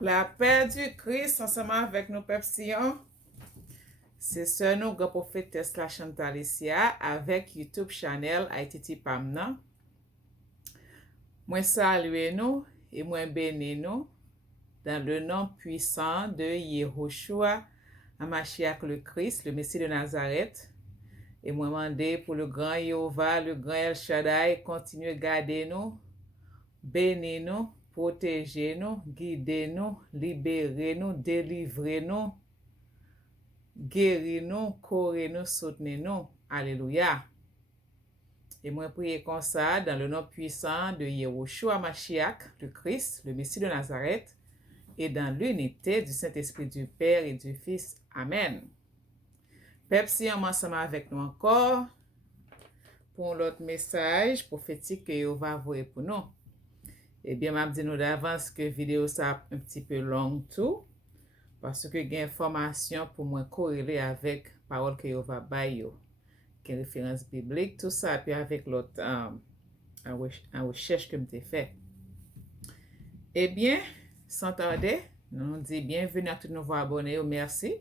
La paix du Christ ensemble avec nos pepsillons. C'est ce nous grand prophète Tesla Chantalicia avec YouTube channel Haïti Pamna. Moi salue nous et moi bénis nous dans le nom puissant de Yehoshua, Hamashiach le Christ, le Messie de Nazareth. Et moi mandé pour le grand Jéhovah, le grand El Shaddai, continue à garder nous, bénir nous, protéger nous, guider nous, libérer nous, délivrer nous, guérir nous, courir nous, soutenir nous. Alléluia. Et moi prier comme ça dans le nom puissant de Yehoshua Mashiach, le Christ, le Messie de Nazareth, et dans l'unité du Saint-Esprit du Père et du Fils. Amen. Pepsi, on ensemble avec nous encore pour l'autre message prophétique que vous va voir pour nous. Eh bien, m'a dit nous d'avance que vidéo ça un petit peu long tout parce que j'ai information pour moi corréler avec parole que vous va bailler, qui référence biblique tout ça puis avec l'autre en recherche que m'ai fait. Eh bien, sans tarder, nous dit bienvenue à tous nos nouveaux abonnés, merci.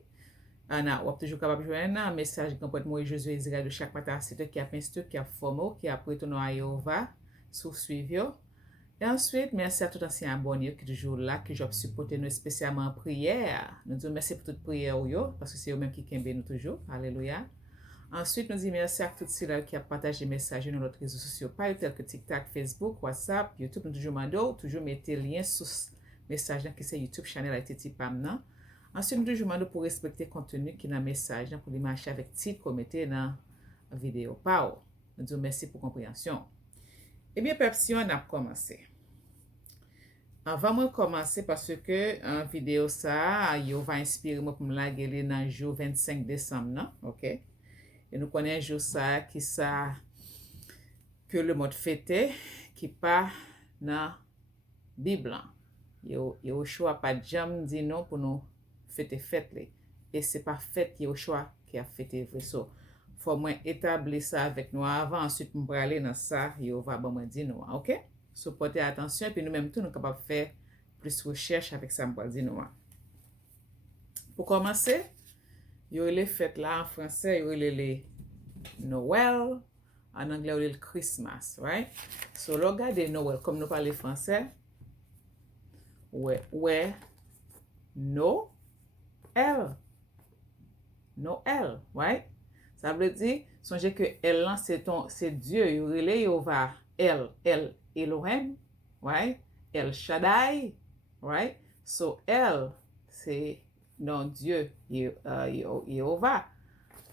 Ana, ou toujours capable de joindre un message qui peut moi Josué Israël de chaque matin qui a instruit, qui a formé, qui a retourné à Jéhovah, sous suivre. Et ensuite, merci à tous les anciens abonnés qui sont toujours là, qui ont supporté nous spécialement en prière. Nous disons merci pour toute prière, parce que c'est eux-mêmes qui aiment nous toujours. Alléluia. Ensuite, nous disons merci à tous ceux qui ont partagé les messages dans nos réseaux sociaux, pas tels que TikTok, Facebook, WhatsApp, YouTube. Nous toujours mandons, toujours mettez lien sous message qui c'est YouTube channel Haïti Pamna. Ensuite, nous toujours demandons pour respecter le contenu qui est dans le message, pour les marcher avec titre qu'on mettait dans la vidéo. Nous disons merci pour la compréhension. Eh bien, Pepsi, on a commencé. Avant de commencer, parce que en vidéo ça, il va inspirer moi pour me la gueuler dans le jour 25 décembre, non? OK? Et nous connaissons un jour ça, qui ça, que le mot fêté, qui pas dans la Bible. Yoshua pas jamais dit non pour nous fêter fête. Et c'est pas fête Yoshua qui a fêté vrai ça. Faut moi établir ça avec nous avant, ensuite nous aller dans ça, il va me dire nous, OK? So portez attention et puis nous-mêmes tout nous capables de faire plus de recherche avec ça me dire nous. Pour commencer, il y a les fêtes là en français, il y a les Noël, en anglais il y a le Christmas, right? So regardez Noël comme nous parlons français. Ouais, Noël. Noël, right? Ça veut dire, songez que elle c'est Dieu, il relève Jéhovah, elle, Elohim, right? El Shaddai, right? So elle, c'est non Dieu, Jéhovah.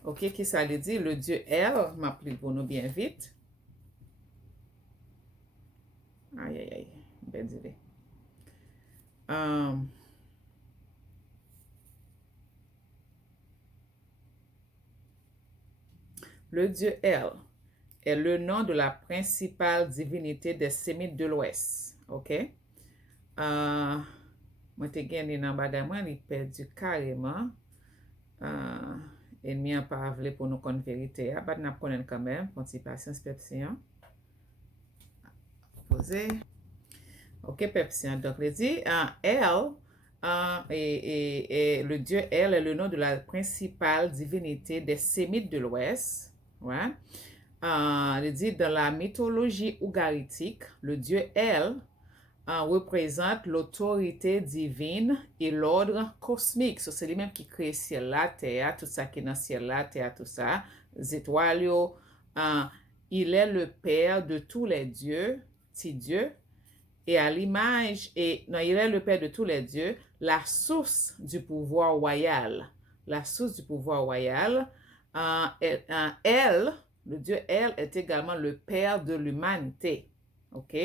Ok, qui ça veut dire? Le Dieu elle, m'appelle pour nous bien vite. Aïe, ben dire. Le Dieu El est le nom de la principale divinité des Sémites de l'Ouest. OK? Moi, te gagné dans bagay moi, il perdu carrément. Ennemi a pas avlé pour nous connaître vérité. Pas n'a connaître quand même. Continue patience, Pepsi. Poser. OK, Pepsi. Donc, il dit, El, et le Dieu El est le nom de la principale divinité des Sémites de l'Ouest. Ouais. Il dit dans la mythologie ougaritique, le dieu El représente l'autorité divine et l'ordre cosmique. So, c'est lui-même qui crée ciel, la terre, tout ça qui est dans ciel, la terre, tout ça, les étoiles. Il est le père de tous les dieux, petit Dieu, et à l'image, il est le père de tous les dieux, la source du pouvoir royal. La source du pouvoir royal. Elle, le Dieu Elle est également le père de l'humanité. OK?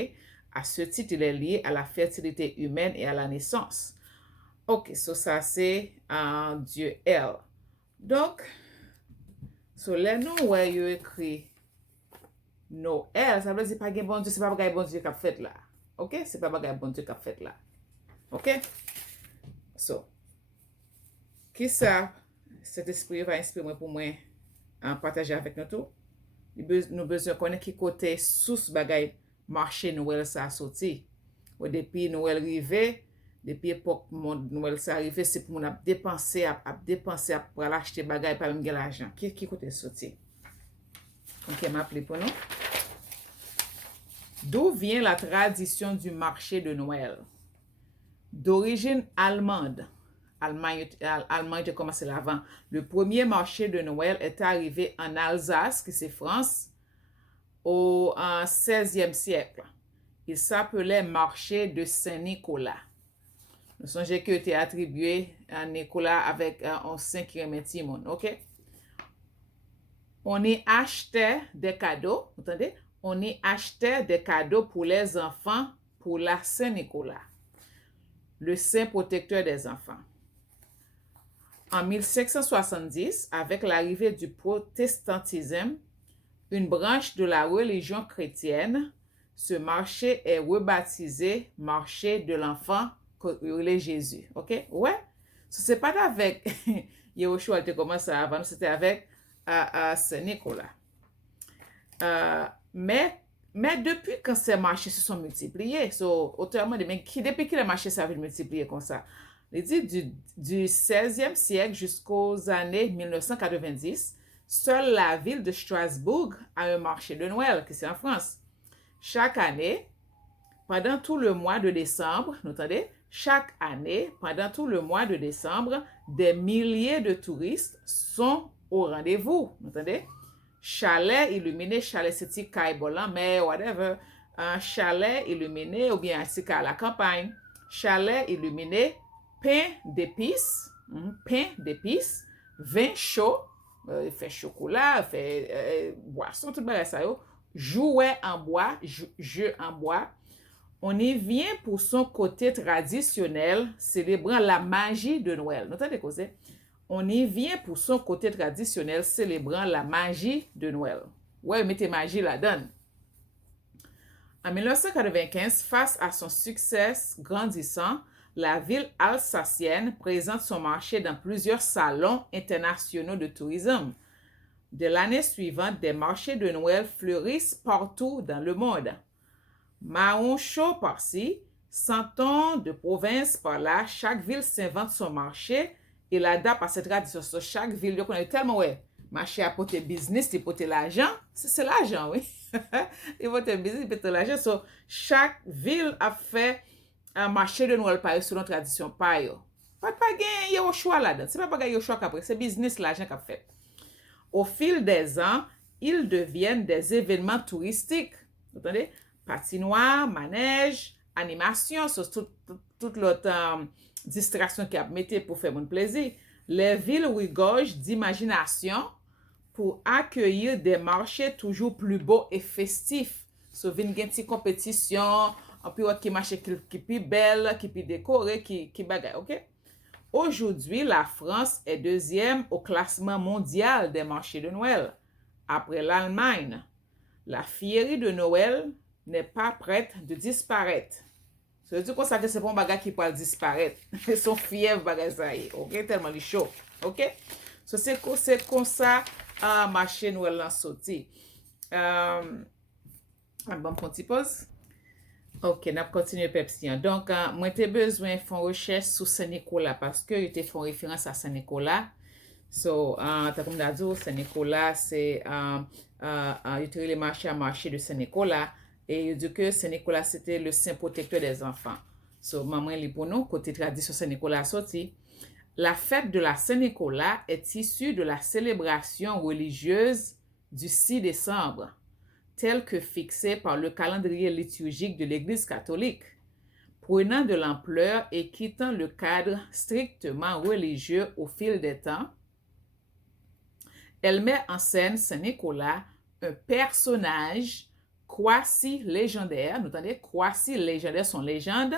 À ce titre, il est lié à la fertilité humaine et à la naissance. OK, ça c'est Dieu Elle. Donc, les noms où il y a écrit Noël, ça veut dire pas bon Dieu, c'est pas bagay bon Dieu qui a fait là. OK? C'est pas bagay bon Dieu qui a fait là. OK? Qui ça? Cet esprit va inspirer pour moi en partager avec nous tout. Nous besoin connaître qui côté source bagay marché Noël ça sorti. Ou depuis Noël arrivé, Depuis l'époque Noël c'est arrivé, c'est pour nous dépenser, pour aller acheter des bagages, pas même de l'argent. Qui côté sorti? Ok, m'appelez pour nous. D'où vient la tradition du marché de Noël? D'origine allemande. Allemagne a commencé l'avant. Le premier marché de Noël est arrivé en Alsace, qui c'est France, au XVIe siècle. Il s'appelait marché de Saint-Nicolas. Nous songez que était attribué à Nicolas avec un saint qui remet Timon, ok? On y achetait des cadeaux, vous entendez? On y achetait des cadeaux pour les enfants pour la Saint-Nicolas, le saint protecteur des enfants. En 1570, avec l'arrivée du protestantisme, une branche de la religion chrétienne, ce marché est rebaptisé marché de l'enfant relais Jésus. OK? Ouais. Ce n'est pas avec Yahushua qui commence avant, c'était avec Saint-Nicolas. Mais depuis quand ces marchés se sont multipliés, autrement dit, depuis que les marchés s'avaient multiplié comme ça, il dit du 16e siècle jusqu'aux années 1990, seule la ville de Strasbourg a un marché de Noël, qui c'est en France. Chaque année, pendant tout le mois de décembre, vous entendez? Chaque année, pendant tout le mois de décembre, des milliers de touristes sont au rendez-vous. Vous entendez? Chalet illuminé, chalet c'est Kaibolan, mais whatever. Un chalet illuminé ou bien ainsi qu'à la campagne. Chalet illuminé, pain d'épices, vin chaud, fait chocolat, fait boisson, tout le ça yo. Jouets en bois, jeux en bois. On y vient pour son côté traditionnel, célébrant la magie de Noël. Notez quoi c'est? On y vient pour son côté traditionnel, célébrant la magie de Noël. Ouais, mettez magie là-dedans. En 1995, face à son succès grandissant, la ville alsacienne présente son marché dans plusieurs salons internationaux de tourisme. De l'année suivante, des marchés de Noël fleurissent partout dans le monde. Marron chaud par-ci, centons de province par-là, chaque ville s'invente son marché et l'adapte à cette tradition. So, chaque ville, on a tellement, ouais, marché à porter business, il porter l'argent, c'est l'argent, oui. Il porter business, il porter l'argent. So, chaque ville a fait un marché de Noël par selon tradition par eux. Pas gagner au choix là-dedans. C'est pas gagner au choix qu'après, c'est business l'argent qu'a fait. Au fil des ans, ils deviennent des événements touristiques. Vous entendez? Patinoire, manège, animation, toute l'autre distraction qui a mis pour faire mon plaisir. Les villes regorgent d'imagination pour accueillir des marchés toujours plus beaux et festifs. So, vin gen ti compétition, en puis qui marché qui plus belle, qui plus décoré, qui bagay, ok? Aujourd'hui, la France est deuxième au classement mondial des marchés de Noël, après l'Allemagne. La féerie de Noël n'est pas prête de disparaître. Ça veut dire que c'est pas un bagage qui peut disparaître. Ils sont fiers de bagage ça, ok? Tellement les chaud, ok? So, c'est comme ça, marché Noël l'an sorti. Bon, petit pause. Ok, n'a continué Pepsi. Donc, moi, j'ai besoin de faire une recherche sur Saint-Nicolas parce que je fais référence à Saint-Nicolas. So, comme on a dit, Saint-Nicolas, c'est le marché de Saint-Nicolas. Et il dit que Saint-Nicolas, c'était le saint protecteur des enfants. So, maman, il pour nous, côté tradition Saint-Nicolas sorti. La fête de la Saint-Nicolas est issue de la célébration religieuse du 6 décembre, telle que fixée par le calendrier liturgique de l'Église catholique, prenant de l'ampleur et quittant le cadre strictement religieux au fil des temps. Elle met en scène Saint-Nicolas, un personnage quasi-légendaire, vous entendez, quasi-légendaire, son légende,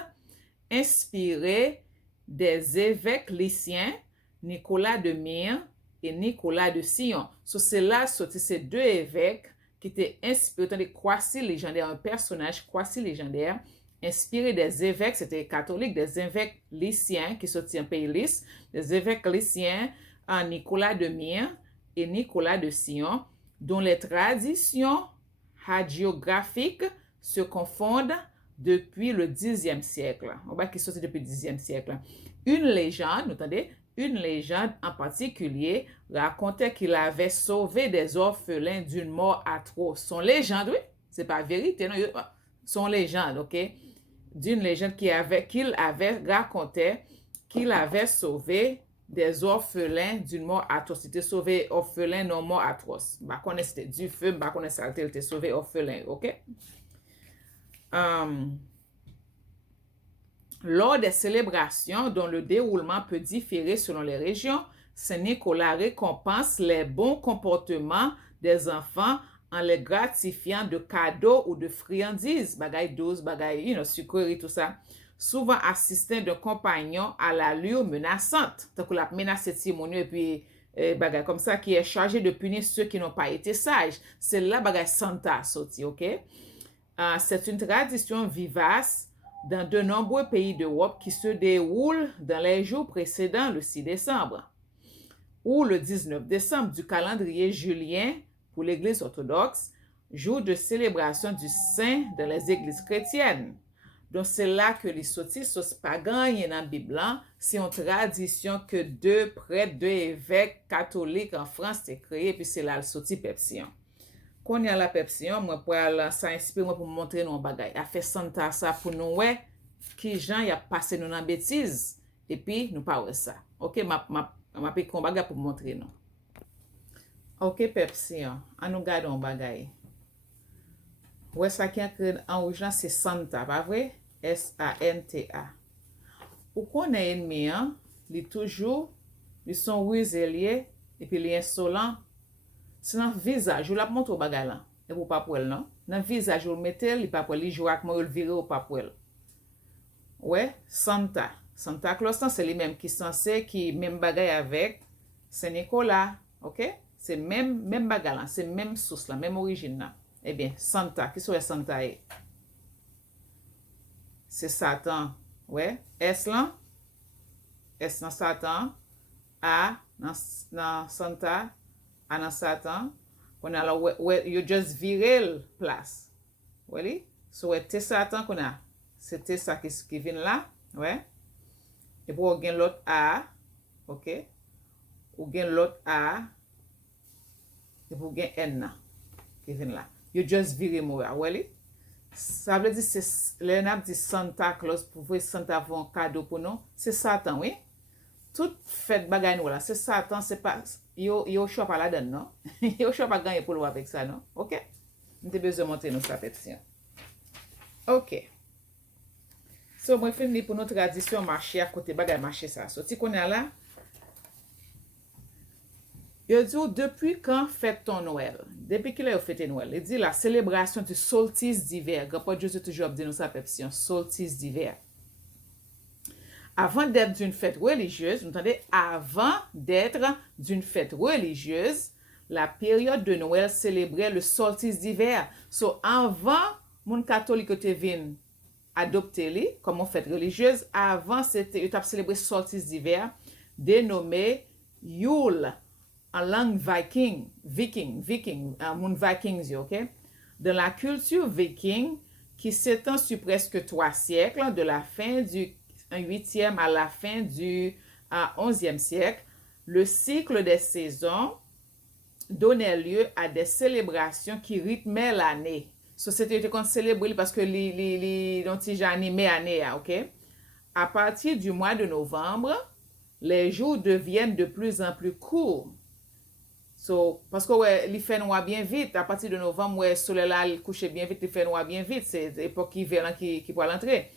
inspiré des évêques lyciens, Nicolas de Myre et Nicolas de Sion. So, c'est là sorti ces deux évêques qui étaient inspirés, des quasi-légendaires, un personnage quasi-légendaire, inspiré des évêques, c'était catholique, des évêques lyciens qui sortaient en pays lys, des évêques lyciens, Nicolas de Myre et Nicolas de Sion, dont les traditions hagiographiques se confondent depuis le Xe siècle. On va qui sorti depuis le Xe siècle. Une légende, vous entendez, une légende en particulier racontait qu'il avait sauvé des orphelins d'une mort atroce. Son légende, oui, c'est pas vérité, non, son légende, ok, d'une légende qu'il avait raconté qu'il avait sauvé des orphelins d'une mort atroce. C'était sauvé orphelin non mort atroce. Bah, qu'on c'était du feu, bah, qu'on ça était sauvé orphelin, ok? Lors des célébrations dont le déroulement peut différer selon les régions, Saint Nicolas récompense les bons comportements des enfants en les gratifiant de cadeaux ou de friandises, bagaille douce, bagaille, sucreries, tout ça, souvent assisté d'un compagnon à l'allure menaçante. Donc, la menace Timonio et puis bagaille comme ça qui est chargé de punir ceux qui n'ont pas été sages. C'est là bagaille Santa sorti, ok? C'est une tradition vivace dans de nombreux pays d'Europe qui se déroule dans les jours précédant le 6 décembre ou le 19 décembre du calendrier julien pour l'Église orthodoxe, jour de célébration du saint dans les églises chrétiennes. Donc, c'est là que les sautisses sont pas gagnées dans la Bible. C'est une tradition que deux prêtres, deux évêques catholiques en France ont créé, puis c'est là le sautis Pepsi. Quand il y a la Pepsi, moi, pour ça inspire moi pour montrer nos bagages. A fait Santa ça pour nous, ouais, qui gens y a passé nous dans bêtise, et puis nous pas ça. Ok, ma pique un bagage pour montrer nous. Ok, Pepsi, on nous garde un bagage. Ouais, ça qui est en rouge là, c'est Santa, pas vrai? S-A-N-T-A. Ou qu'on est ennemi, il toujours, ils sont ruseliers, et puis ils insolents. C'est dans le visage, vous la montre au bagage là. Et vous pas pour elle, non? Dans le visage, vous le mettez, il pas pour elle, il joue avec moi, vous le virez ou pas pour elle. Ouais, Santa. Santa Claus, c'est lui-même qui est censé, qui même bagage avec Saint Nicolas, ok? C'est même bagage là, c'est même sauce là, même origine là. Eh bien, Santa, qui soit Santa est? C'est Satan, ouais? S là, S dans Satan, A dans Santa, A dans Satan. On a là, ouais, you just viré place. Voilà? So, c'est Satan qu'on a. C'était ça qui vient là, ouais? Et puis, on a l'autre A, ok? On a l'autre A, et puis, on a N qui vient là. You just viré moi, voilà? Ça veut dire que les gens disent Santa Claus pour voir Santa avoir un cadeau pour nous. C'est Satan, oui? Tout fait bagay nous là, c'est Satan, c'est pas yo choix pas là-dedans, non? Yo choix pas gagner pour le avec ça, non? OK? Nous avons besoin de montrer nous ça petit. OK. So, moi fini pour notre tradition marché à côté bagay marché ça. So, ti connais là? Il dit depuis quand fête-t-on Noël? Depuis qu'il a fêté Noël. Il dit la célébration du solstice d'hiver. Grand-père Dieu toujours dit nous ça petit, solstice d'hiver. Avant d'être d'une fête religieuse, vous entendez, avant d'être d'une fête religieuse, la période de Noël célébrait le solstice d'hiver. So, avant, mon catholique te vient adopter li comme une fête religieuse, avant c'était, il a célébré le solstice d'hiver, dénommé Yule, en langue viking, mon vikings, ok? Dans la culture viking, qui s'étend sur presque 3 siècles, de la fin du 8e à la fin du 11e siècle, le cycle des saisons donnait lieu à des célébrations qui rythmaient l'année. C'était qu'on célébrait parce que les j'ai animé l'année, ok? À partir du mois de novembre, les jours deviennent de plus en plus courts. Parce que ouais, il fait noir bien vite. À partir de novembre, ouais, le soleil là, il couche bien vite, il fait noir bien vite. C'est l'époque hiver qui peut l'entrer.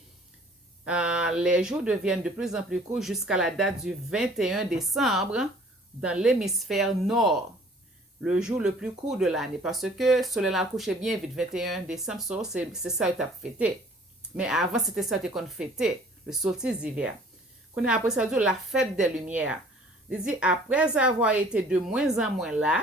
Les jours deviennent de plus en plus courts jusqu'à la date du 21 décembre dans l'hémisphère nord, le jour le plus court de l'année, parce que le soleil a couché bien vite, 21 décembre, c'est ça que tu as fêté. Mais avant, c'était ça qu'on fêtait, le solstice d'hiver. Qu'on a après ça, la fête des Lumières. Il dit, après avoir été de moins en moins là,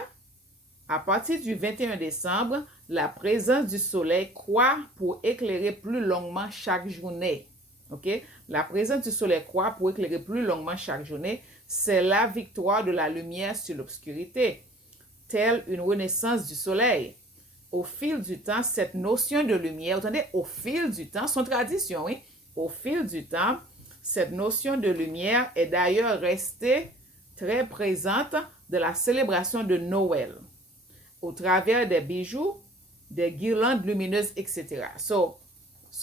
à partir du 21 décembre, la présence du soleil croît pour éclairer plus longuement chaque journée. Okay? La présence du soleil croît pour éclairer plus longuement chaque journée. C'est la victoire de la lumière sur l'obscurité, telle une renaissance du soleil. au fil du temps, cette notion de lumière, attendez, au fil du temps, son tradition, oui, au fil du temps, cette notion de lumière est d'ailleurs restée très présente de la célébration de Noël, au travers des bijoux, des guirlandes lumineuses, etc. So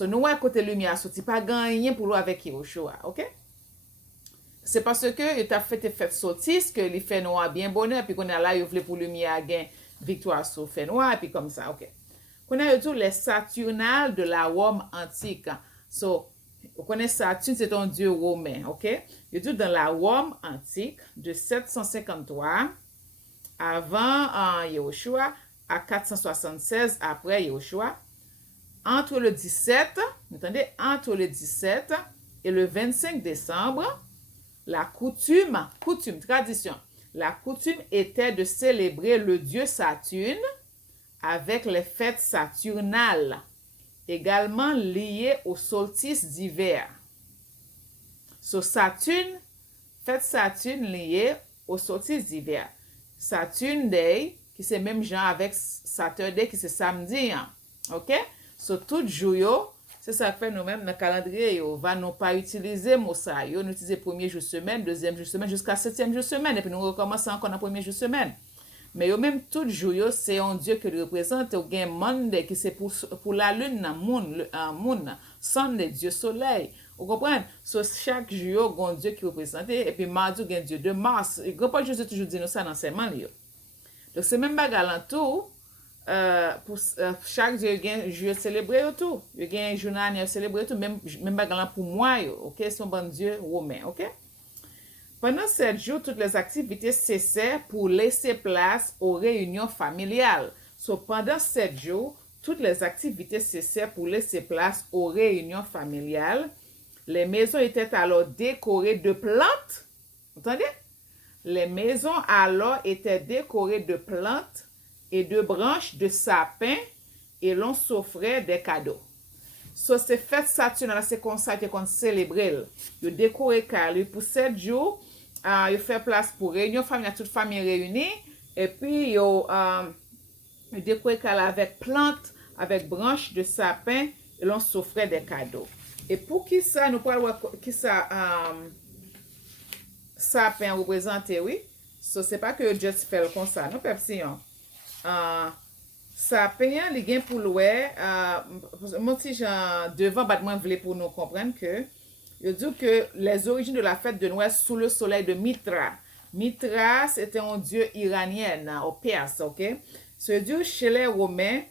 nous, à côté lumière, so, pas gagné pour nous avec Yoshua, ok? C'est parce que il a fait fête solstice que les fait noir bien bonheur, puis qu'on a là, il voulait pour lumière gain victoire sur fait noir, et puis comme ça, ok? Qu'on a tout les Saturnales de la Rome antique. So, on connaît Saturne, c'est un dieu romain, ok? Il tout dans la Rome antique de 753 avant Yahushua à 476 après Yahushua. Entre le 17, entendez, entre le 17 et le 25 décembre, la tradition, la coutume était de célébrer le dieu Saturne avec les fêtes saturnales, également liées au solstice d'hiver. So Saturne, fête Saturne liée au solstice d'hiver. Saturn Day, qui c'est même genre avec Saturday, qui c'est samedi, hein? Ok? So tout jour, c'est ça que fait nous-mêmes dans le calendrier, on va non pas utiliser mot ça, on utilise premier jour semaine, deuxième jour semaine, jusqu'à septième jour semaine, et puis nous recommençons encore dans premier jour semaine. Mais yo même tout jour, c'est un dieu que représente, ou gen Monday, qui c'est pour la lune, moon, Sunday, dieu soleil. Vous comprenez? So, chaque jour, il y a un dieu qui représente, et puis mardi, il y a un dieu de Mars. Il n'y a pas juste toujours dire ça dans ces mains. Donc, c'est même bagarre tout. Pour chaque dieu, il y a un jour célébré tout. Il y a un journal célébré tout. Même bagarre pour moi, ok? C'est un bon dieu romain, ok? Pendant 7 jours, toutes les activités cessaient pour laisser place aux réunions familiales. So, pendant 7 jours, toutes les activités cessaient pour laisser place aux réunions familiales. Les maisons étaient alors décorées de plantes. Entendez? Les maisons alors étaient décorées de plantes et de branches de sapin et l'on s'offrait des cadeaux. So, c'est fête Saturne, c'est comme ça qu'on célèbre. Ils décorent pour 7 jours. Ils font place pour réunion familiale, toute famille réunie. Et puis, ils décorent avec plantes, avec branches de sapin et l'on s'offrait des cadeaux. Et pour qui ça, nous parlons qui ça sapin représente, oui. So, c'est pas que Dieu fait comme ça, non, Pepsi. Sapin, il y a pour louer, mon petit Jean devant, moi, voulais pour nous comprendre que, il dit que les origines de la fête de Noël sous le soleil de Mitra. Mitra, c'était un dieu iranien, au Perse, ok? Ce dieu chez les Romains,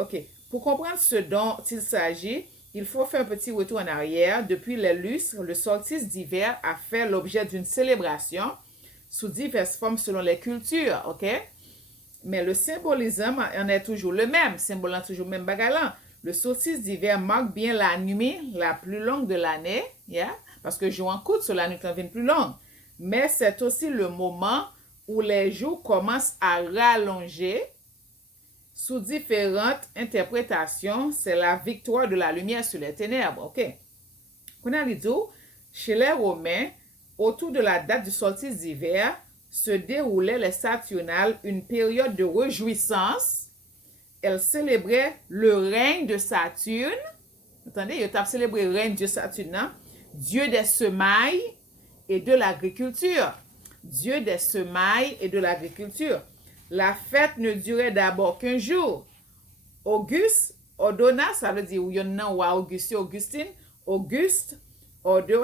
ok. Pour comprendre ce dont il s'agit, il faut faire un petit retour en arrière. Depuis les lustres, le solstice d'hiver a fait l'objet d'une célébration sous diverses formes selon les cultures, ok? Mais le symbolisme en est toujours le même, symbolisant toujours le même bagalan. Le solstice d'hiver marque bien la nuit la plus longue de l'année, yeah? Parce que jour en coûte, sur la nuit qui devient plus longue. Mais c'est aussi le moment où les jours commencent à rallonger. Sous différentes interprétations, c'est la victoire de la lumière sur les ténèbres, ok? On a dit, chez les Romains, autour de la date du solstice d'hiver, se déroulait les Saturnales, une période de réjouissance. Elle célébrait le règne de Saturne. Attendez, il a célébré le règne de Saturne, dieu des semailles et de l'agriculture. Dieu des semailles et de l'agriculture. La fête ne durait d'abord qu'un jour. Auguste ordonna, ça veut dire, il y a un nom, Augustine, Auguste,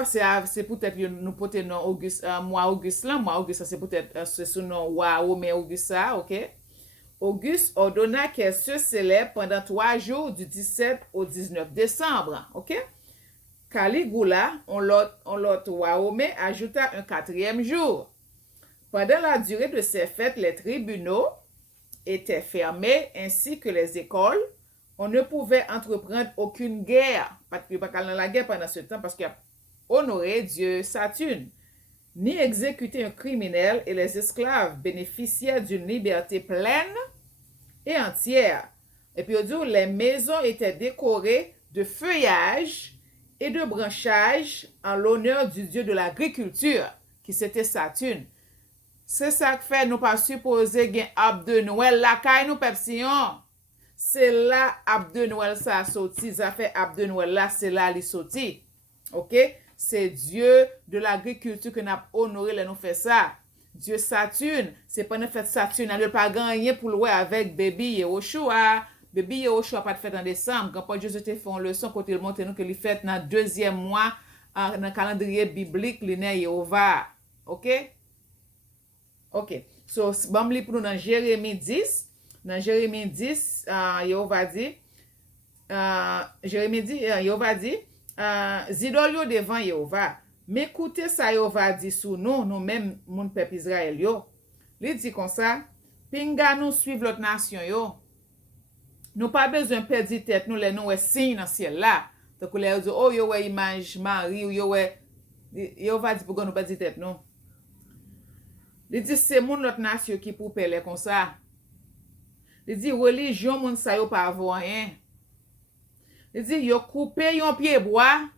c'est peut-être nous porter nom Auguste, moi Auguste c'est peut-être c'est son nom mais Auguste ça, ok? Auguste ordonna qu'elle se célèbre pendant 3 jours du 17 au 19 décembre, ok? Caligula, on l'autre Waomé, ajouta un 4e jour. Pendant la durée de ces fêtes, les tribunaux étaient fermés ainsi que les écoles. On ne pouvait entreprendre aucune guerre, pas dans la guerre pendant ce temps parce qu'il a honoré Dieu Saturne, ni exécuter un criminel et les esclaves bénéficiaient d'une liberté pleine et entière. Et puis, les maisons étaient décorées de feuillages et de branchages en l'honneur du dieu de l'agriculture, qui c'était Saturne. C'est ça que fait nous pas supposé gen ap de Noël la kay nous pepsiyon. C'est là ap de Noël ça sorti, ça fait ap de Noël là, c'est là li sorti. OK? C'est Dieu de l'agriculture que n'a honoré là nous fait ça. Dieu Saturne, c'est pas une fête Saturne, elle pas gagné pour louer avec baby Yehoshua. Baby Yehoshua pas de fête en décembre. Quand pas Jésus te fait une leçon côté le montre nous que li fête dans deuxième mois dans le calendrier biblique l'année Jéhovah. OK? OK. So, bon li pour nous dans Jérémie 10. Dans Jérémie 10, Jéhovah dit, Jéhovah dit, zidol yo devant Jéhovah. Mais écoutez ça Jéhovah dit sous nous, nous-mêmes, mon peuple Israël yo. Li dit comme ça, pinga nous suivre l'autre nation yo. Nous pas besoin de perdre tête nous les nous signe dans ciel là. Donc les dit oh yo ouais image Marie ou yo ouais Jéhovah dit pour nous perdre tête nous. Li dit c'est mon l'autre nation qui pour parler comme ça. Li dit religion moun sa yo pa avou rien. Li dit yo coupe yon pied bois,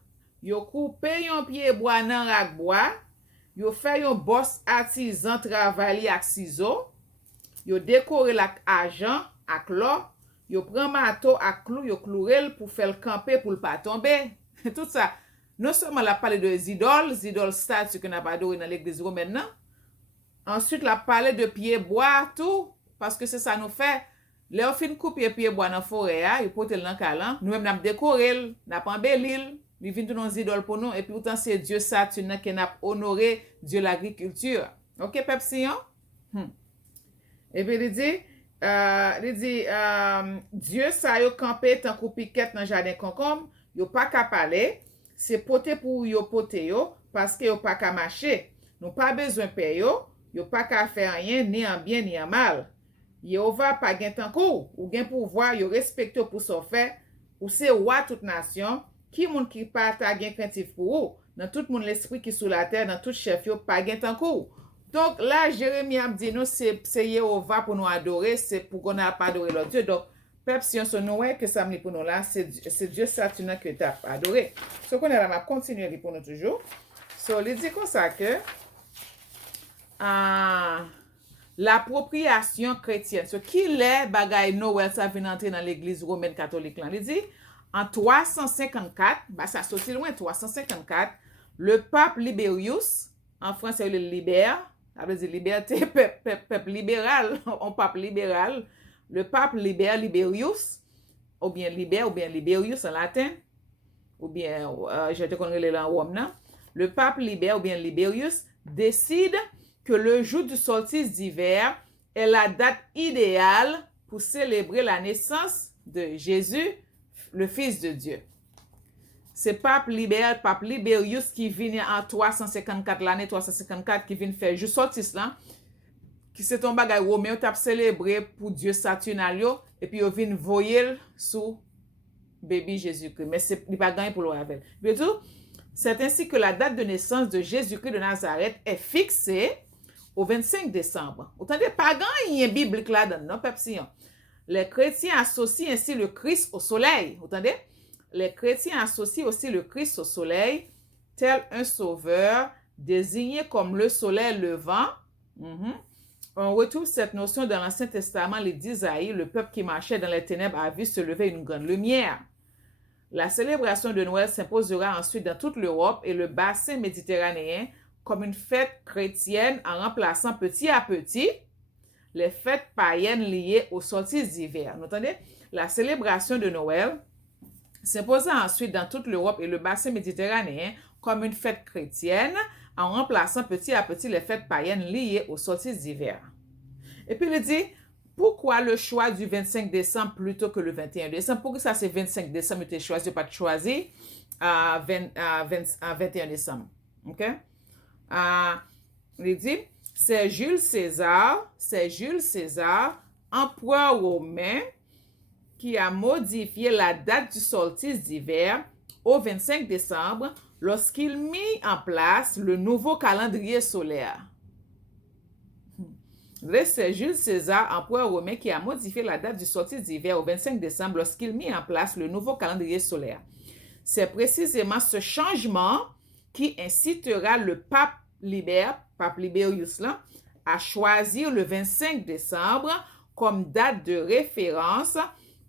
yo coupe yon pied bois nan rak bois, yo fait yon boss artisan travail ak ciseau, yo décorer lak argent ak l'or, yo prend marteau ak clou, yo clouer pour faire camper pour pas tomber. Tout ça. Non seulement la parler de zidol statue que n'a pas adoré dans l'église romaine non. Ensuite la parler de pied bois tout parce que c'est ça nous fait. Les fin couper pied bois dans forêt a, yo pote dans calan, nous même n'a décorer, n'a embellir, il vient tout dans idole pour nous et puis autant c'est Dieu Saturne qui n'a honoré Dieu l'agriculture. OK Pepsi Et puis il dit Dieu ça yo campé tant kou piquette dans jardin concombre, yo pas ka parler, c'est pote pour yo pote yo parce que yo pas ka marcher. Nous pas besoin payer yo pas ka faire rien ni en bien ni en mal. Jéhovah pas gen tankou ou gen pouvoir yo respecte pour son fait ou c'est roi toute nation qui moun qui pas ta gen craintif pour ou dans tout moun l'esprit qui sous la terre dans tout chef yo pas gen tankou. Donc là Jérémie a dit nous c'est Jéhovah pour nous adorer, c'est pour qu'on n'a pas adoré l'autre Dieu. Donc peuple si on se noue que ça me pour nous là c'est Dieu Saturne que tu as adoré. Ce qu'on a là m'a continuer pour nous toujours. So il dit comme ça que l'appropriation chrétienne. Ce qui est bagay Noël ça vient entrer dans l'église romaine catholique là. Il dit en 354, bah ça sorti loin 354, le pape Liberius, en français le libère, ça veut dire liberté, peuple libéral, on pape libéral, le pape Liberius ou bien Liberius en latin ou bien je te connais là en Rome. Le pape Liberius décide que le jour du solstice d'hiver est la date idéale pour célébrer la naissance de Jésus, le Fils de Dieu. C'est pape Liberius qui vient en 354, l'année 354, qui vient faire juste solstice là, qui c'est un bagay romain t'a célébré pour Dieu Saturnalio, et puis il vient voyer sous bébé Jésus-Christ. Mais c'est pas gagné pour le avec. C'est ainsi que la date de naissance de Jésus-Christ de Nazareth est fixée au 25 décembre. Vous entendez, pas gagné biblique là-dedans, non, Pepsi. Les chrétiens associent ainsi le Christ au soleil. Vous entendez? Les chrétiens associent aussi le Christ au soleil, tel un sauveur désigné comme le soleil levant. On retrouve cette notion dans l'Ancien Testament, les d'Isaïe, le peuple qui marchait dans les ténèbres a vu se lever une grande lumière. La célébration de Noël s'imposera ensuite dans toute l'Europe et le bassin méditerranéen comme une fête chrétienne en remplaçant petit à petit les fêtes païennes liées au solstice d'hiver. Vous entendez? La célébration de Noël s'imposa ensuite dans toute l'Europe et le bassin méditerranéen comme une fête chrétienne en remplaçant petit à petit les fêtes païennes liées au solstice d'hiver. Et puis il dit, pourquoi le choix du 25 décembre plutôt que le 21 décembre? Pourquoi ça c'est 25 décembre tu as choisi, pas de choisir 21 décembre? OK? Il dit, c'est Jules César, empereur romain, qui a modifié la date du solstice d'hiver au 25 décembre lorsqu'il mit en place le nouveau calendrier solaire. C'est Jules César, empereur romain, qui a modifié la date du solstice d'hiver au 25 décembre lorsqu'il mit en place le nouveau calendrier solaire. C'est précisément ce changement qui incitera le pape Liberius là, à choisir le 25 décembre comme date de référence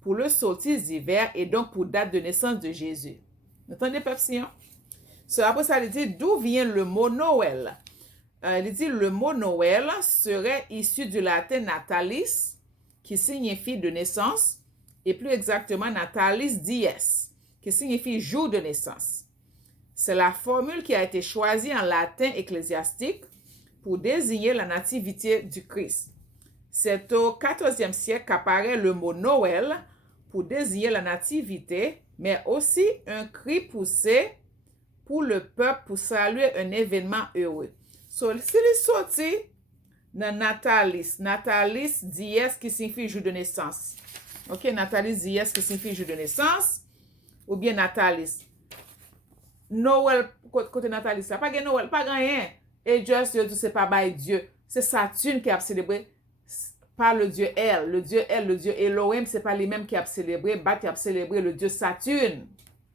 pour le solstice d'hiver et donc pour date de naissance de Jésus. Vous entendez, peuple Sion? Après ça, il dit d'où vient le mot Noël. Il dit le mot Noël serait issu du latin natalis, qui signifie de naissance, et plus exactement natalis dies, qui signifie jour de naissance. C'est la formule qui a été choisie en latin ecclésiastique pour désigner la nativité du Christ. C'est au XIVe siècle qu'apparaît le mot Noël pour désigner la nativité, mais aussi un cri poussé pour le peuple pour saluer un événement heureux. So, si il sorti dans Natalis dies qui signifie jour de naissance. Ok, Natalis dies qui signifie jour de naissance, ou bien Natalis. Noël, côté Natalis, ça pas Noël, pas rien. Et Dieu, c'est pas by Dieu. C'est Saturne qui a célébré, pas le Dieu El. Le Dieu El, le Dieu Elohim, c'est pas les mêmes qui a célébré, bat qui a célébré le Dieu Saturne.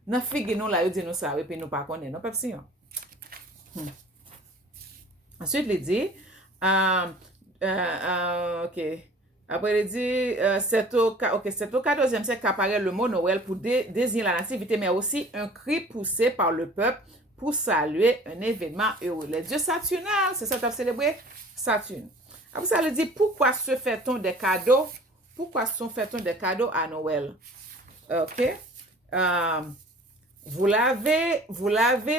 Nan figue nous là, yo dit nous ça, et puis nous pas connaît, non, pas si. Ensuite, il dit, ok. Après, il dit, c'est au XIVe siècle qu'apparaît le mot Noël pour désigner la nativité, mais aussi un cri poussé par le peuple pour saluer un événement heureux. Les dieux saturnales, c'est ça que tu as célébré? Saturne. Après ça, il dit, pourquoi se fait-on des cadeaux? Pourquoi se fait-on des cadeaux à Noël? Ok. Vous l'avez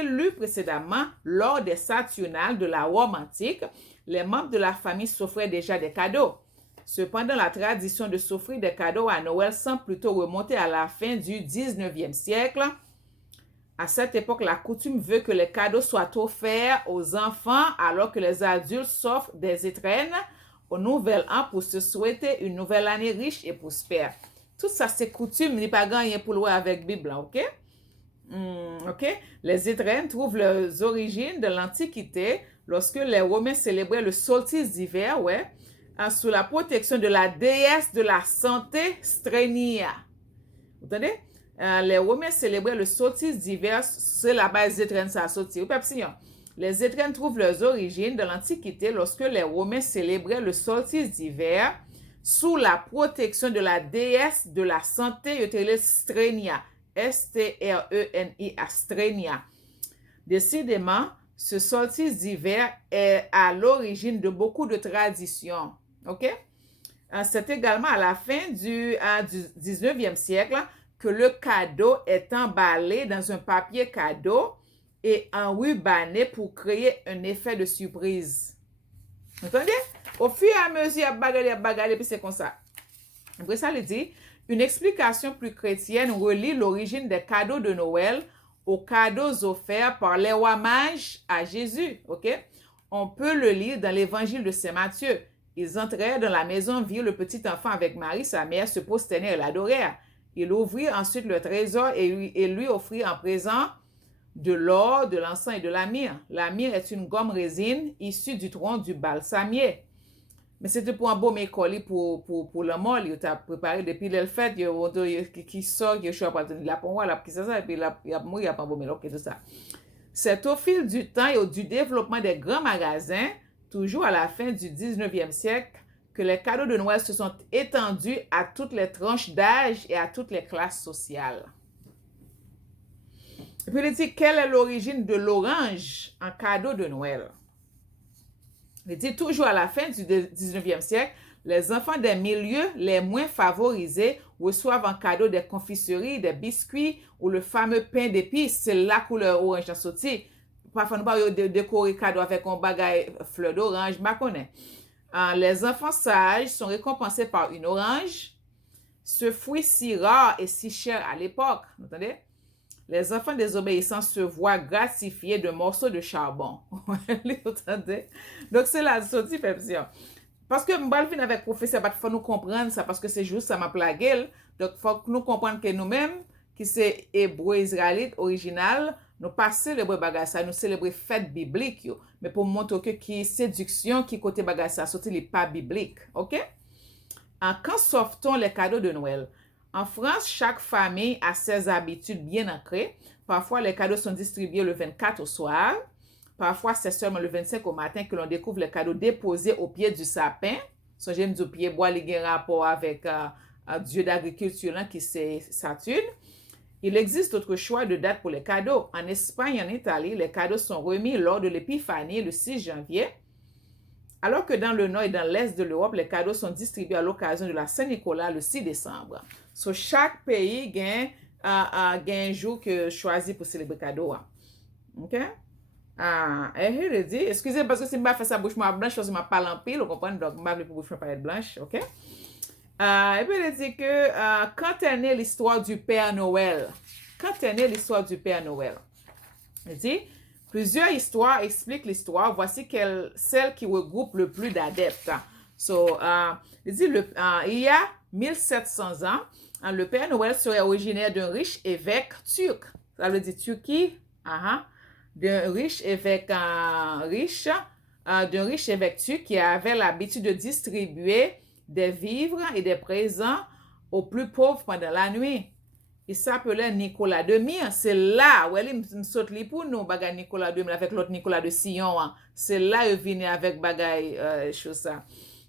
lu précédemment, lors des Saturnales de la Rome antique, les membres de la famille s'offraient déjà des cadeaux. Cependant, la tradition de s'offrir des cadeaux à Noël semble plutôt remonter à la fin du 19e siècle. À cette époque, la coutume veut que les cadeaux soient offerts aux enfants alors que les adultes s'offrent des étrennes au nouvel an pour se souhaiter une nouvelle année riche et prospère. Tout ça, c'est coutume, il n'y a pas rien pour louer avec Bible, ok? Ok? Les étrennes trouvent leurs origines de l'Antiquité lorsque les Romains célébraient le solstice d'hiver, sous la protection de la déesse de la santé Strenia. Vous entendez? Les Romains célébraient le solstice d'hiver, c'est là-bas les étrennes ça a sorti. Les étrennes trouvent leurs origines de l'Antiquité lorsque les Romains célébraient le solstice d'hiver sous la protection de la déesse de la santé Strenia. S-T-R-E-N-I-A, Strenia. Décidément, ce solstice d'hiver est à l'origine de beaucoup de traditions. Ok? C'est également à la fin du 19e siècle que le cadeau est emballé dans un papier cadeau et enrubanné pour créer un effet de surprise. Vous entendez? Au fur et à mesure, il y a bagarre, puis c'est comme ça. Après ça, il dit, une explication plus chrétienne relie l'origine des cadeaux de Noël aux cadeaux offerts par les rois mages à Jésus. Ok? On peut le lire dans l'évangile de Saint Matthieu. Ils entrèrent dans la maison, virent le petit enfant avec Marie, sa mère, se prosternèrent et l'adorèrent. Ils ouvrirent ensuite le trésor et lui offrirent en présent de l'or, de l'encens et de la myrrhe. La myrrhe est une gomme résine issue du tronc du balsamier. Mais c'était pour un beau mécoli pour le mort, il t'a préparé depuis le fait, qui sort, qui est pas de la pompe, là, qui ça, et puis il a mouru, il a pas beau mélo, tout ça. C'est au fil du temps et du développement des grands magasins, toujours à la fin du 19e siècle, que les cadeaux de Noël se sont étendus à toutes les tranches d'âge et à toutes les classes sociales. Et puis il dit, quelle est l'origine de l'orange en cadeau de Noël? Il dit toujours à la fin du 19e siècle, les enfants des milieux les moins favorisés reçoivent en cadeau des confiseries, des biscuits ou le fameux pain d'épices. C'est la couleur orange dans sorti. Parfois, nous parlons de décorer cadeau avec un bagage fleur d'orange, je connais. Les enfants sages sont récompensés par une orange. Ce fruit si rare et si cher à l'époque, vous entendez? Les enfants désobéissants se voient gratifiés de morceaux de charbon. Donc, c'est la sortie perception. Parce que je vais avec le professeur, il faut nous comprendre ça, parce que c'est juste ça m'a plagué. Donc, il faut que nous comprenions que nous-mêmes, qui c'est hébreu israélite original, nous pas célébrer bagage ça, nous célébrer fête biblique. Mais pour montrer que qui séduction, qui côté bagage ça, sorti les pas biblique. OK? Quand s'offre-t-on les cadeaux de Noël? En France, chaque famille a ses habitudes bien ancrées. Parfois, les cadeaux sont distribués le 24 au soir. parfois c'est seulement le 25 au matin que l'on découvre les cadeaux déposés au pied du sapin. So, j'aime dire au pied bois, il y a un rapport avec Dieu d'agriculture qui c'est Saturne. Il existe d'autres choix de date pour les cadeaux. En Espagne et en Italie, les cadeaux sont remis lors de l'épiphanie le 6 janvier, alors que dans le nord et dans l'est de l'Europe, les cadeaux sont distribués à l'occasion de la Saint-Nicolas le 6 décembre. So, chaque pays a un jour que choisi pour célébrer cadeau. OK? Il dit, excusez parce que si je fais ça bouche blanche, parce que je parle en pile, vous comprenez? Donc, je vais bouche blanche, OK? Et puis il dit que quand est née l'histoire du Père Noël? Quand est née l'histoire du Père Noël? Il dit, plusieurs histoires expliquent l'histoire. Voici celle qui regroupe le plus d'adeptes. So, il dit, il y a 1700 ans, le Père Noël serait originaire d'un riche évêque turc. Ça veut dire Turquie. D'un riche évêque turc qui avait l'habitude de distribuer des vivres et des présents aux plus pauvres pendant la nuit. Il s'appelait Nicolas de Myre. C'est là où il me saute les pour nous, bagay Nicolas de Myre, avec l'autre Nicolas de Sion. C'est là il vient avec bagay chose ça,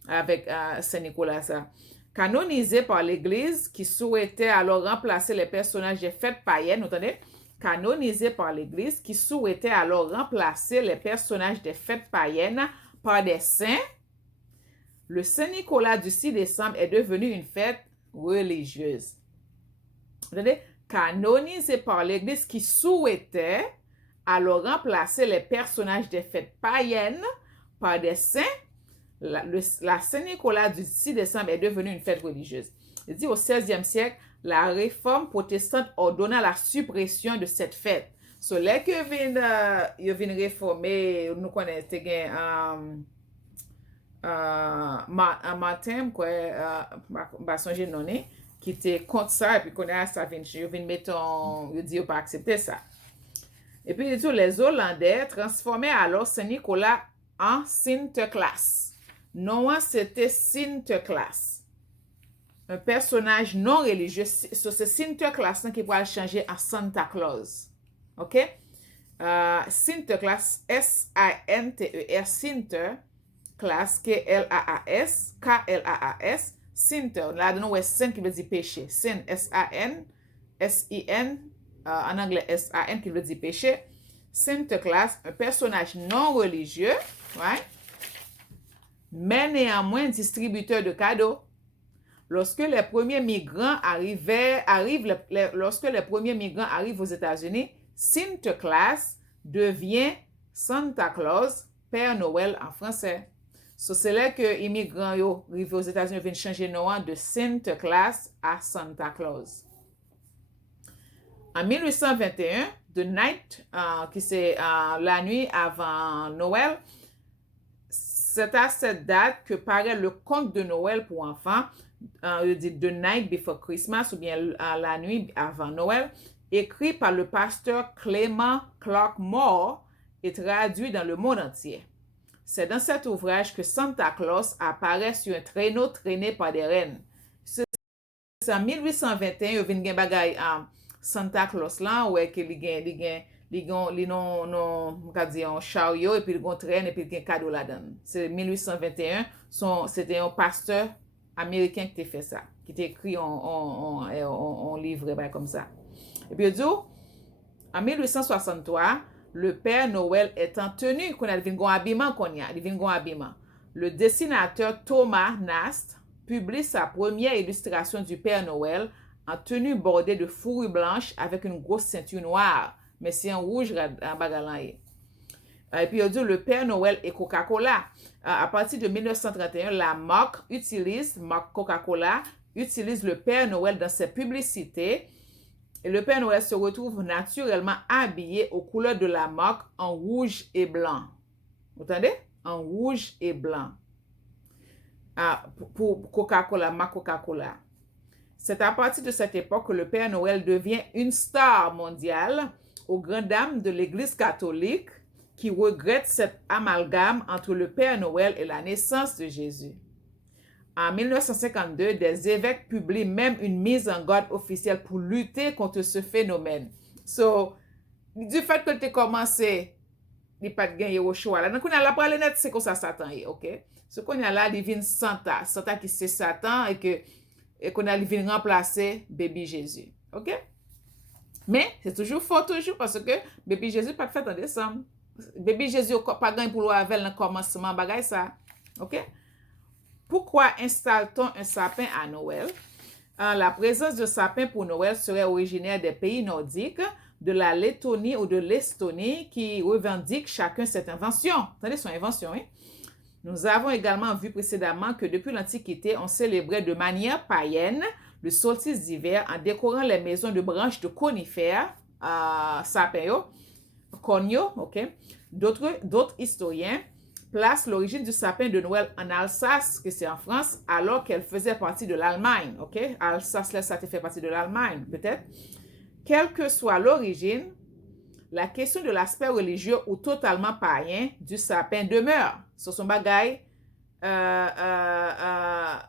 avec Saint-Nicolas ça. Canonisé par l'Église qui souhaitait alors remplacer les personnages des fêtes païennes, vous entendez? Canonisé par l'Église qui souhaitait alors remplacer les personnages des fêtes païennes par des saints, le Saint-Nicolas du 6 décembre est devenu une fête religieuse. Vous entendez? Canonisé par l'Église qui souhaitait alors remplacer les personnages des fêtes païennes par des saints, la Saint-Nicolas du 6 décembre est devenue une fête religieuse. Il dit au 16e siècle, la réforme protestante ordonna la suppression de cette fête. So, là que vient réformer, nous connaissons Martin, quoi, son génoné, qui était contre ça, et puis qu'on a ça, vient mettre, il dit, pas accepter ça. Et puis, il dit, les Hollandais transformaient alors Saint-Nicolas en Sinterklaas. Non, c'était Sinterklaas. Un personnage non religieux. So, c'est Sinterklaas qui va changer en Santa Claus. OK? Sinterklaas, S-I-N-T-E-R, Sinterklaas, K-L-A-A-S, K-L-A-A-S, Sinter. Là, nous avons sin qui veut dire péché. Sin, S-A-N, S-I-N, en anglais S-A-N qui veut dire péché. Sinterklaas, un personnage non religieux, right? Mais néanmoins distributeur de cadeaux. Lorsque les premiers migrants arrivent aux États-Unis, Sinterklaas devient Santa Claus, Père Noël en français. So, c'est là que les immigrants arrivés aux États-Unis viennent changer le nom de Sinterklaas à Santa Claus. En 1821, The Night, qui c'est la nuit avant Noël, c'est à cette date que paraît le conte de Noël pour enfants, The Night Before Christmas, ou bien la nuit avant Noël, écrit par le pasteur Clement Clark Moore et traduit dans le monde entier. C'est dans cet ouvrage que Santa Claus apparaît sur un traîneau traîné par des rennes. C'est en 1821, il y a une bagay Santa Claus là, où il y a un chariot et puis il y a un train et puis il y a un cadeau là-dedans. C'est 1821, c'était un pasteur américain qui a fait ça, qui a écrit un livre comme ça. Et puis il dit, en 1863, le Père Noël est en tenue, qu'on a un habillement Le dessinateur Thomas Nast publie sa première illustration du Père Noël en tenue bordée de fourrure blanche avec une grosse ceinture noire, mais c'est en rouge en bagalan. Et puis il dit le Père Noël et Coca-Cola. À partir de 1931, la marque Coca-Cola utilise le Père Noël dans ses publicités. Et le Père Noël se retrouve naturellement habillé aux couleurs de la marque en rouge et blanc. Vous entendez? En rouge et blanc. Pour Coca-Cola, marque Coca-Cola. C'est à partir de cette époque que le Père Noël devient une star mondiale aux grandes dames de l'Église catholique qui regrette cet amalgame entre le Père Noël et la naissance de Jésus. En 1952, des évêques publient même une mise en garde officielle pour lutter contre ce phénomène. So, du fait que tu as commencé li pat gen Yehoshua la. Donc, on a la parole net, c'est comme ça Satan est, ok? Ce qu'on a là, il vient Santa qui c'est Satan et qu'on a, il vient remplacer bébé Jésus, ok? Mais, c'est toujours fort toujours parce que bébé Jésus pas fait en décembre. Bébé Jésus pas gagne pour avec le commencement bagay ça, ok? Pourquoi installe-t-on un sapin à Noël? La présence de sapin pour Noël serait originaire des pays nordiques, de la Lettonie ou de l'Estonie qui revendiquent chacun cette invention. Attendez, son invention, hein? Nous avons également vu précédemment que depuis l'Antiquité, on célébrait de manière païenne le solstice d'hiver en décorant les maisons de branches de conifères, sapin, conio, ok? D'autres historiens placent l'origine du sapin de Noël en Alsace, que c'est en France, alors qu'elle faisait partie de l'Allemagne, ok? Alsace, là, ça fait partie de l'Allemagne, peut-être. Quelle que soit l'origine, la question de l'aspect religieux ou totalement païen du sapin demeure. Ce sont bagailles païen,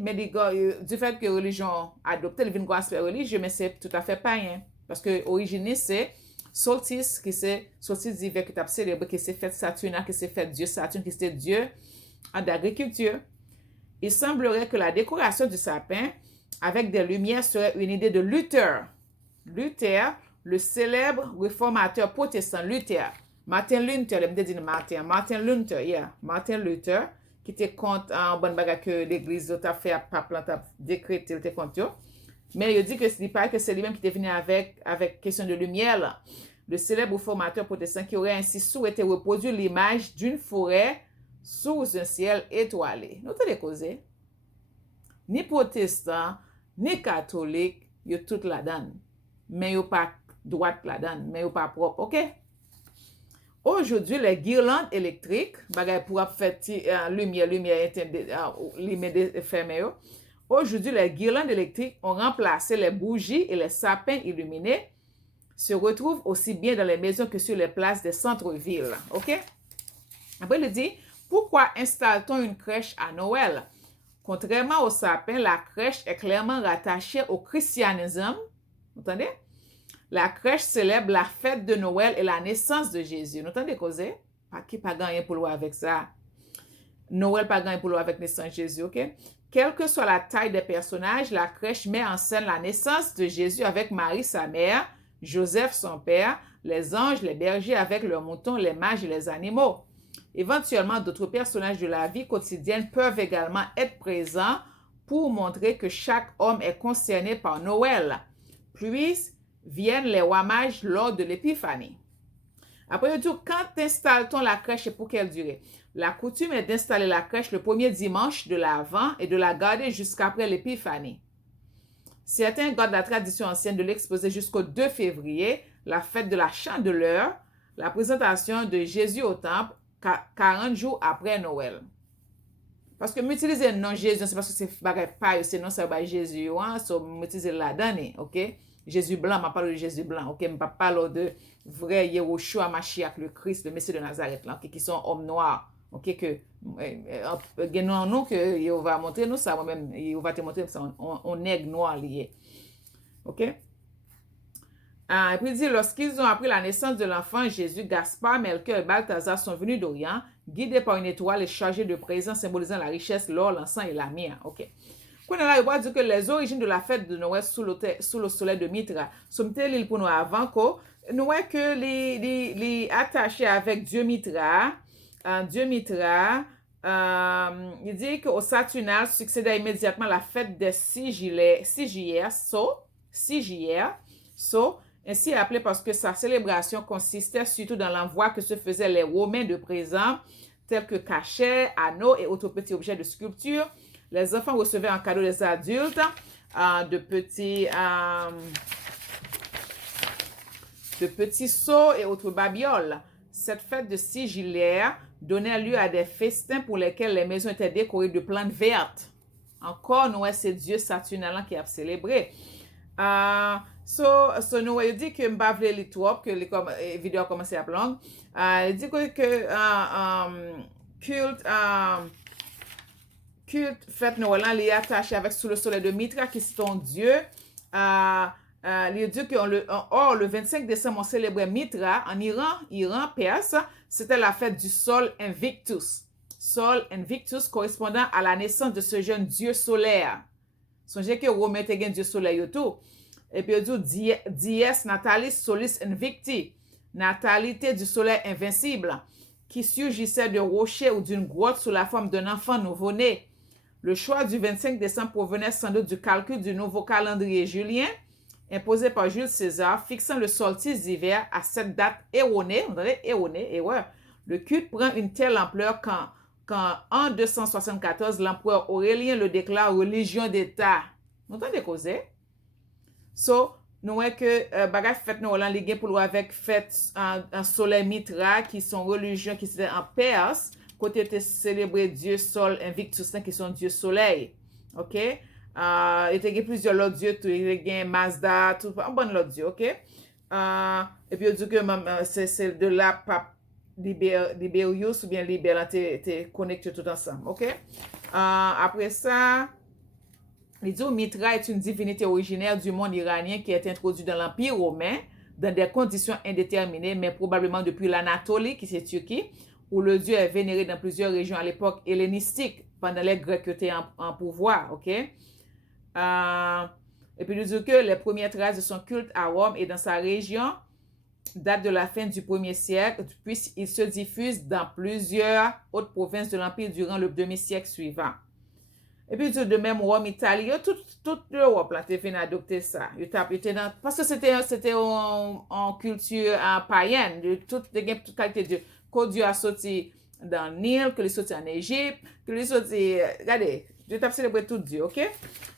mais du fait que la religion adopte le aspect religieux, mais c'est tout à fait païen. Parce que l'origine, c'est solstice, qui c'est solstice d'hiver que tu as célébré, qui c'est fête Saturne, qui c'est fête Dieu Saturne, qui c'est Dieu d'agriculture. Il semblerait que la décoration du sapin avec des lumières serait une idée de Luther. Luther, le célèbre réformateur protestant Luther. Martin Luther, Martin Luther, qui était contre en bonne bagarre que l'église a fait, a décrété, il était contre. Mais il dit que c'est pas que c'est lui-même qui est venu avec question de lumière là. Le célèbre réformateur protestant qui aurait ainsi souhaité reproduire l'image d'une forêt sous un ciel étoilé. Nous te causer. Ni protestant, ni catholique, yo tout la donne. Mais yo pas droite la donne, mais yo pas propre, ok? Aujourd'hui, les guirlandes électriques, bagay pour faire lumière fermée. Aujourd'hui, les guirlandes électriques ont remplacé les bougies et les sapins illuminés, se retrouvent aussi bien dans les maisons que sur les places des centres-villes. OK? Après, il dit, pourquoi installe-t-on une crèche à Noël? Contrairement au sapin, la crèche est clairement rattachée au christianisme. Vous entendez? La crèche célèbre la fête de Noël et la naissance de Jésus. Vous entendez causer? Pas qui pas gagné pour voir avec ça. Noël pas gagné pour voir avec la naissance de Jésus, OK? Quelle que soit la taille des personnages, la crèche met en scène la naissance de Jésus avec Marie, sa mère, Joseph, son père, les anges, les bergers avec leurs moutons, les mages et les animaux. Éventuellement, d'autres personnages de la vie quotidienne peuvent également être présents pour montrer que chaque homme est concerné par Noël. Puis viennent les rois mages lors de l'épiphanie. Après, quand installe-t-on la crèche et pour quelle durée? La coutume est d'installer la crèche le premier dimanche de l'Avent et de la garder jusqu'après l'épiphanie. Certains gardent la tradition ancienne de l'exposer jusqu'au 2 février, la fête de la Chandeleur, la présentation de Jésus au temple, 40 jours après Noël. Parce que m'utiliser le nom Jésus, c'est parce que c'est pas c'est non ça va Jésus, hein, so m'utiliser la donne, OK? Jésus blanc, m'a parlé de Jésus blanc, OK? M'a parlé de vrai Yehoshua Mashiach, le Christ, le Messie de Nazareth, là, okay? Qui sont hommes noirs, OK? Que nous que il va montrer nous ça, moi-même, il va te montrer ça, on nègre noir lié, OK? Et puis il dit, lorsqu'ils ont appris la naissance de l'enfant Jésus, Gaspard, Melchior et Balthazar sont venus d'Orient, guidés par une étoile et chargés de présents symbolisant la richesse, l'or, l'encens et la myrrhe. OK. Quand on a il va dire que les origines de la fête de Noël sous le soleil de Mitra, sont telles pour nous avant que nous voyons que les attachés avec Dieu Mitra, il dit qu'au Saturnal succéda immédiatement la fête des Sigières, ainsi appelé parce que sa célébration consistait surtout dans l'envoi que se faisaient les Romains de présents, tels que cachets, anneaux et autres petits objets de sculpture. Les enfants recevaient en cadeau des adultes de petits seaux et autres babioles. Cette fête de Sigillaire donnait lieu à des festins pour lesquels les maisons étaient décorées de plantes vertes. Encore, nous, c'est Dieu Saturnalan qui a célébré. Nous il dit que m'bavle li trop que les vidéos a commencé à prendre. Il dit que culte fête Noël li attaché avec sous le soleil de Mitra qui c'est ton Dieu il dit que le 25 décembre, on célébrait Mitra en Iran perse. C'était la fête du Sol Invictus. Sol Invictus correspondant à la naissance de ce jeune dieu solaire. Songez que Romain était un dieu solaire tout. Et puis il dit Dies Natalis Solis Invicti, natalité du soleil invincible, qui surgissait de rochers ou d'une grotte sous la forme d'un enfant nouveau-né. Le choix du 25 décembre provenait sans doute du calcul du nouveau calendrier julien, imposé par Jules César, fixant le solstice d'hiver à cette date erronée, on dirait erronée, et ouais, le culte prend une telle ampleur quand en 274, l'empereur Aurélien le déclare religion d'État. Vous entendez causer? So, nous voyons que bagage fête nous avons ligué pour avec fête en soleil Mitra qui sont religions qui étaient en Perse, côté était célébré Dieu Sol Invictus qui sont Dieu Soleil. OK? Il y a plusieurs autres dieux, il y a Mazda, tout un bon autre dieu, OK? Et puis on dit que c'est de là pape Liberius ou bien Libera t'es connecté tout ensemble, OK? Après ça, il dit que Mitra est une divinité originaire du monde iranien qui est introduite dans l'Empire romain dans des conditions indéterminées, mais probablement depuis l'Anatolie, qui c'est Turquie, où le dieu est vénéré dans plusieurs régions à l'époque hellénistique, pendant les Grecs qui étaient en pouvoir, OK? Et puis il dit que les premières traces de son culte à Rome et dans sa région datent de la fin du 1er siècle, puis il se diffuse dans plusieurs autres provinces de l'Empire durant le demi-siècle suivant. Et puis de même Rome, Italie, toute l'Europe là, t'es venu adopter ça. Parce que c'était en culture païenne, de toute qualité de que Dieu a sorti dans le Nil, que les sorti en Égypte, que les sorti, regardez, Dieu t'a célébré tout Dieu, OK?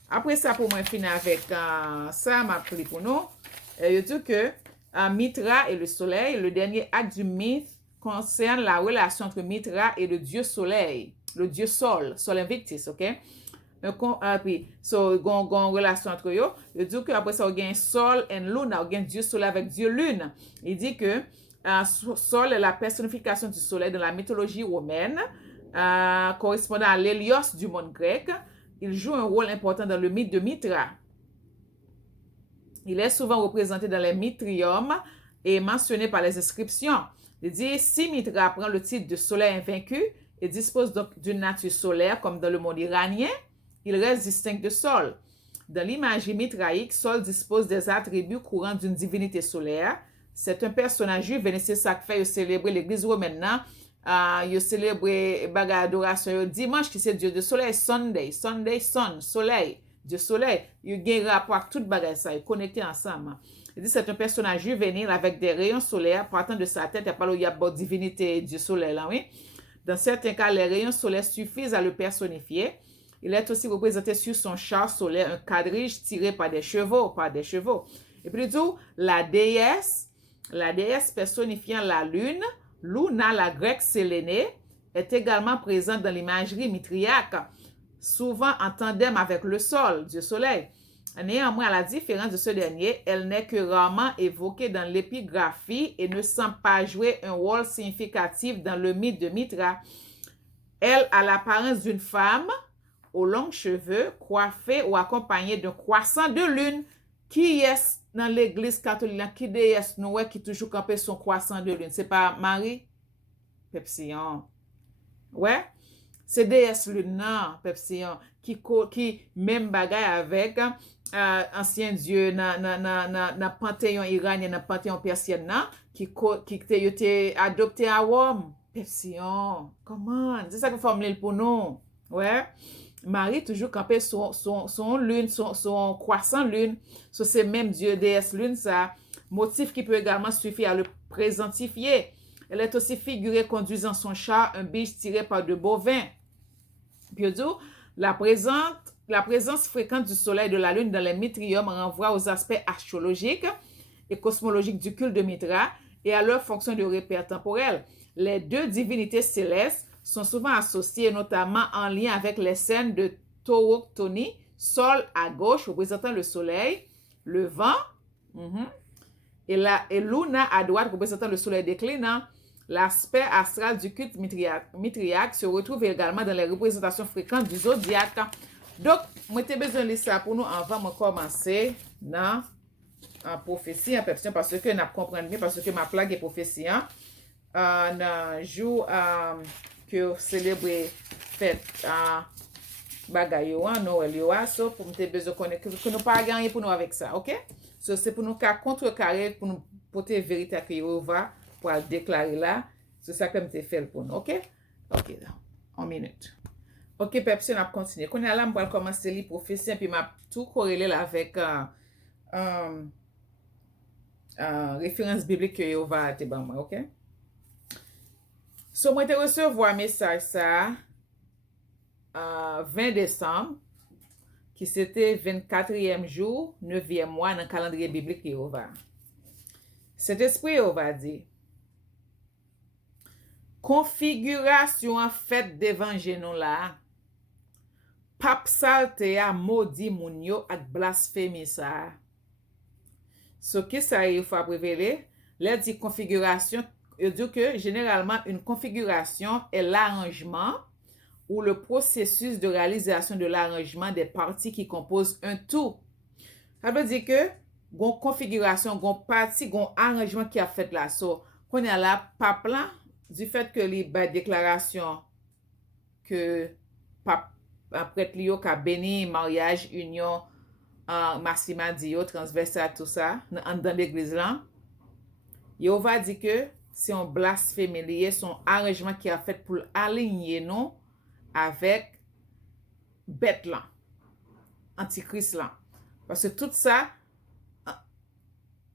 Après ça, pour moi, finir avec ça, m'a pris pour nous. Je dis que Mitra et le soleil, le dernier acte du mythe concerne la relation entre Mitra et le dieu soleil, le dieu Sol Invictus, OK? Puis, gon relation entre eux. Il dit que après ça, il y a un Sol et Luna, il y a un dieu soleil avec dieu lune. Il dit que Sol est la personnification du soleil dans la mythologie romaine, correspondant à l'Hélios du monde grec. Il joue un rôle important dans le mythe de Mitra. Il est souvent représenté dans les Mitriums et mentionné par les inscriptions. Il dit, si Mitra prend le titre de soleil invaincu et dispose donc d'une nature solaire comme dans le monde iranien, il reste distinct de Sol. Dans l'imagerie mitraïque, Sol dispose des attributs courants d'une divinité solaire. C'est un personnage juif, et c'est ça qui fait célébrer l'église romaine maintenant. Il célèbre bagarre adoration dimanche qui c'est Dieu de soleil, Sunday, sun, soleil, Dieu soleil. Il y a un rapport avec toute bagarre ça, il est connecté ensemble. Il dit c'est un personnage juvénile avec des rayons solaires partant de sa tête. Il y a pas de divinité Dieu soleil là, oui. Dans certains cas, les rayons solaires suffisent à le personnifier. Il est aussi représenté sur son char solaire, un quadrige tiré par des chevaux. Et puis, la déesse personnifiant la lune, Luna, la grecque sélénée, est également présente dans l'imagerie mitriaque, souvent en tandem avec le sol, Dieu soleil. Néanmoins, à la différence de ce dernier, elle n'est que rarement évoquée dans l'épigraphie et ne semble pas jouer un rôle significatif dans le mythe de Mitra. Elle a l'apparence d'une femme aux longs cheveux, coiffée ou accompagnée d'un croissant de lune. Qui est dans l'église catholique, qui déesse nous qui toujours campé son croissant de lune? C'est pas Marie? Pepsion. Ouais? C'est déesse lune, non, Pepsion, qui même bagaille avec ancien dieu dans panthéon iranien, dans panthéon persien, qui était adopté à Rome. Pepsion. Comment? C'est ça que formule pour nous. Ouais? Marie toujours campé son lune, son croissant lune. So, c'est même Dieu, déesse lune, ça. Motif qui peut également suffire à le présentifier. Elle est aussi figurée conduisant son char, un biche tiré par de bovins. Puis, la présence fréquente du soleil et de la lune dans les mitriums renvoie aux aspects astrologiques et cosmologiques du culte de Mitra et à leur fonction de repère temporel. Les deux divinités célestes sont souvent associés notamment en lien avec les scènes de taurochtonie, Sol à gauche représentant le soleil, le vent, et Luna à droite représentant le soleil déclinant. L'aspect astral du culte mitriaque se retrouve également dans les représentations fréquentes du zodiaque. Donc, moi j'ai besoin de ça pour nous avant de commencer dans en prophétie, en pepsi, parce que n'a comprendre bien, parce que ma plaque est prophétie, dans jour que célébrer fête bagay yo Noël yo so pour m'te besoin connaître que nous pas gagner pour nous avec ça, OK? So c'est pour nous qu'à contrecarrer pour nous porter vérité que yo va pour déclarer là, c'est ça que m'te fait pour nous, OK? OK, en minute. OK, Pepsi, on a continué. Quand on a là, on va commencer les prophéties puis m'a tout corrélé là avec référence biblique que yo va te ban moi, OK? So moi te recevoir message ça 20 décembre, qui c'était 24e jour, 9e mois dans le calendrier biblique Jéhovah. Cet esprit Jéhovah dit, configuration en fait d'évangile nous là, pape salte a maudit moun yo ak blasphémie ça. Ce qui ça il faut révéler, les dit configuration, il dit que généralement une configuration est l'arrangement ou le processus de réalisation de l'arrangement des parties qui composent un tout. Ça veut dire que gon configuration, gon partie, gon arrangement qui a fait là. So, qu'on a là, pape là, du fait que les déclaration que pape après li yo ka béni mariage, union, massima dio, transversal, tout ça, dans l'église là, Jéhovah dit que c'est un blasphème lié, son arrangement qui a fait pour aligner nous avec bête là, antichrist là. Parce que tout ça,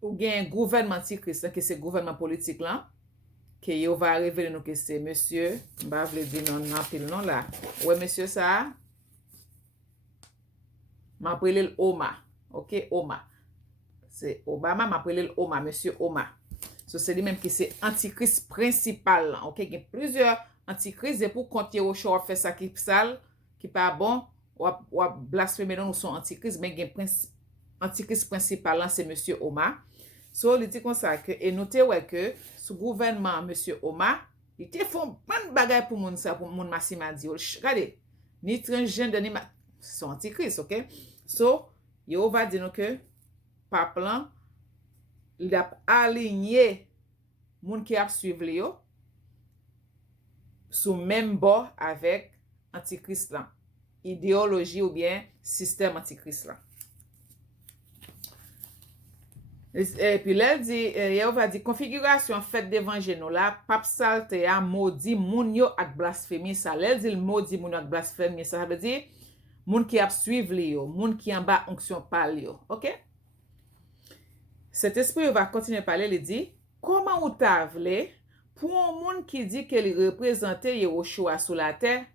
ou bien un gouvernement antichrist là, que c'est gouvernement politique là, que yo va révéler nous que c'est monsieur, bah vle dire non pile non là. Ouais monsieur ça, m'appelle Oma, OK, Oma. C'est Obama m'appelle Oma, monsieur Oma. So c'est lui même qui c'est antichrist principal là, OK, il y a plusieurs antichrist et pour compter au show fait ça qui sale, qui pas bon, ou blasphémer nous son antichrist, mais il antichrist principal là c'est monsieur Oma. So il dit comme ça que et notez ouais que sous gouvernement monsieur Oma, il te font plein de bagages pour moun ça pour moun Massima Dio. Regardez, ni transgender ni son antichrist, OK? So yo va dire que pape là il a aligné moun qui a suivre yo sous même bord avec antichrist là, idéologie ou bien système antichrist là. Et puis là dit Jéhovah dit configuration faite d'évangile là, pape salte a maudit moun yo ak blasphémie ça. Là dit le maudit moun ak blasphémie ça veut dire moun qui a suivre yo, moun qui en bas onction par yo, OK? Cet esprit va continuer à parler, il dit comment ou ta vle pour un monde qui dit qu'il représente Yehoshua sur la terre,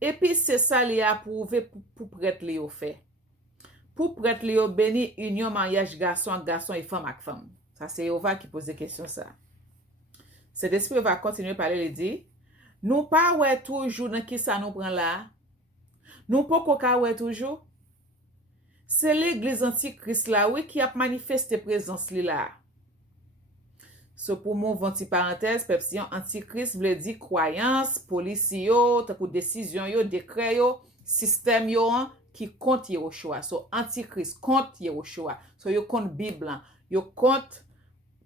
et puis c'est ça li a prouvé pour prêtre li yo fait. Pour prêtre li yo béni union mariage garçon et femme avec femme. Ça c'est Jéhovah qui pose des questions ça. Cet esprit va continuer à parler, il dit nous pas ouais toujours dans qui ça nous prend là. Nous pas qu'on ouais toujours. C'est l'église antichrist là oui qui a manifesté présence li là. So pour mon venti parenthèse, pepsi antichrist veut dire croyance, police yo, pour décision yo, décret yo, système yo qui compte Yehoshua. So antichrist compte Yehoshua. So yo compte Bible, yo compte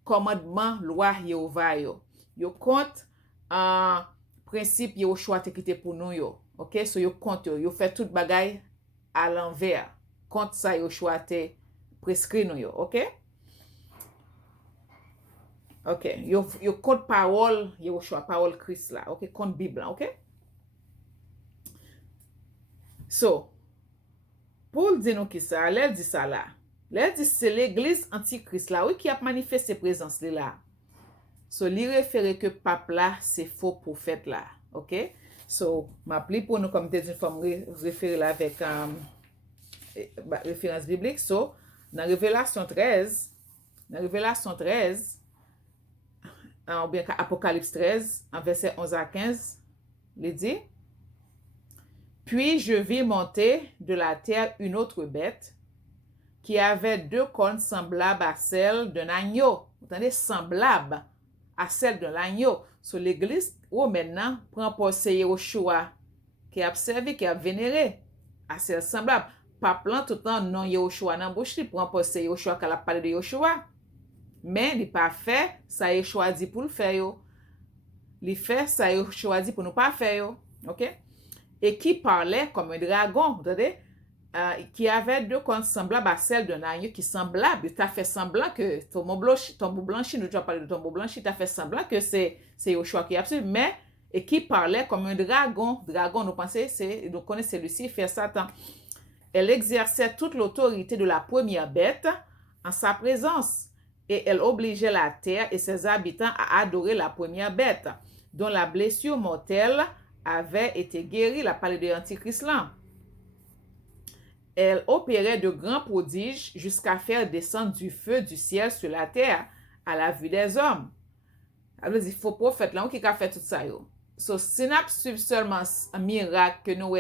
commandement loi Jéhovah yo. Yo compte principe Yehoshua te quitté pour nous yo. OK, so yo compte yo fait tout bagay à l'envers. Compte ça Yehoshua te prescrit nous yo, OK? OK, yo compte parole Yehoshua, parole Christ là, OK, compte Bible, OK? So, pour dire nous qui ça, elle dit ça là. Elle dit c'est l'église antichrist là, oui, qui a manifesté présence là. So, li référé que pape là, c'est faux prophète là, OK? So, m'appli pour nous comme des forme référé là avec référence biblique. So, dans Révélation 13, ou bien Apocalypse 13, en verset 11 à 15, il dit puis je vis monter de la terre une autre bête qui avait deux cornes semblables à celles d'un agneau. Vous entendez, semblable à celle d'un agneau. Sur l'église, où maintenant, prend pour Yehoshua, qui a observé, qui a vénéré, à celle semblable. pape là tout le temps non Yehoshua dans bouche li pour penser Yehoshua qu'elle a parlé de Yehoshua. Mais il pas fait ça Yehoshua dit pour le faire yo. Il fait ça Yehoshua dit pour nous pas faire yo. OK? Et qui parlait comme un dragon, vous entendez? Qui avait deux cornes semblables à celles d'un agneau qui semblable. Tu as fait semblant que tombeau blanchi, nous avons parlé de tombeau blanchi, tu as fait semblant que c'est Yoshua qui est absolu, mais et qui parlait comme un dragon. Dragon, nous connaissons Lucifer, Satan. Elle exerçait toute l'autorité de la première bête en sa présence et elle obligeait la terre et ses habitants à adorer la première bête, dont la blessure mortelle avait été guérie, la parole de l'Antichrist là. Elle opérait de grands prodiges jusqu'à faire descendre du feu du ciel sur la terre à la vue des hommes. Alors, il faut prophète là, qui a fait tout ça yo. So, si nous suivons seulement un miracle que nous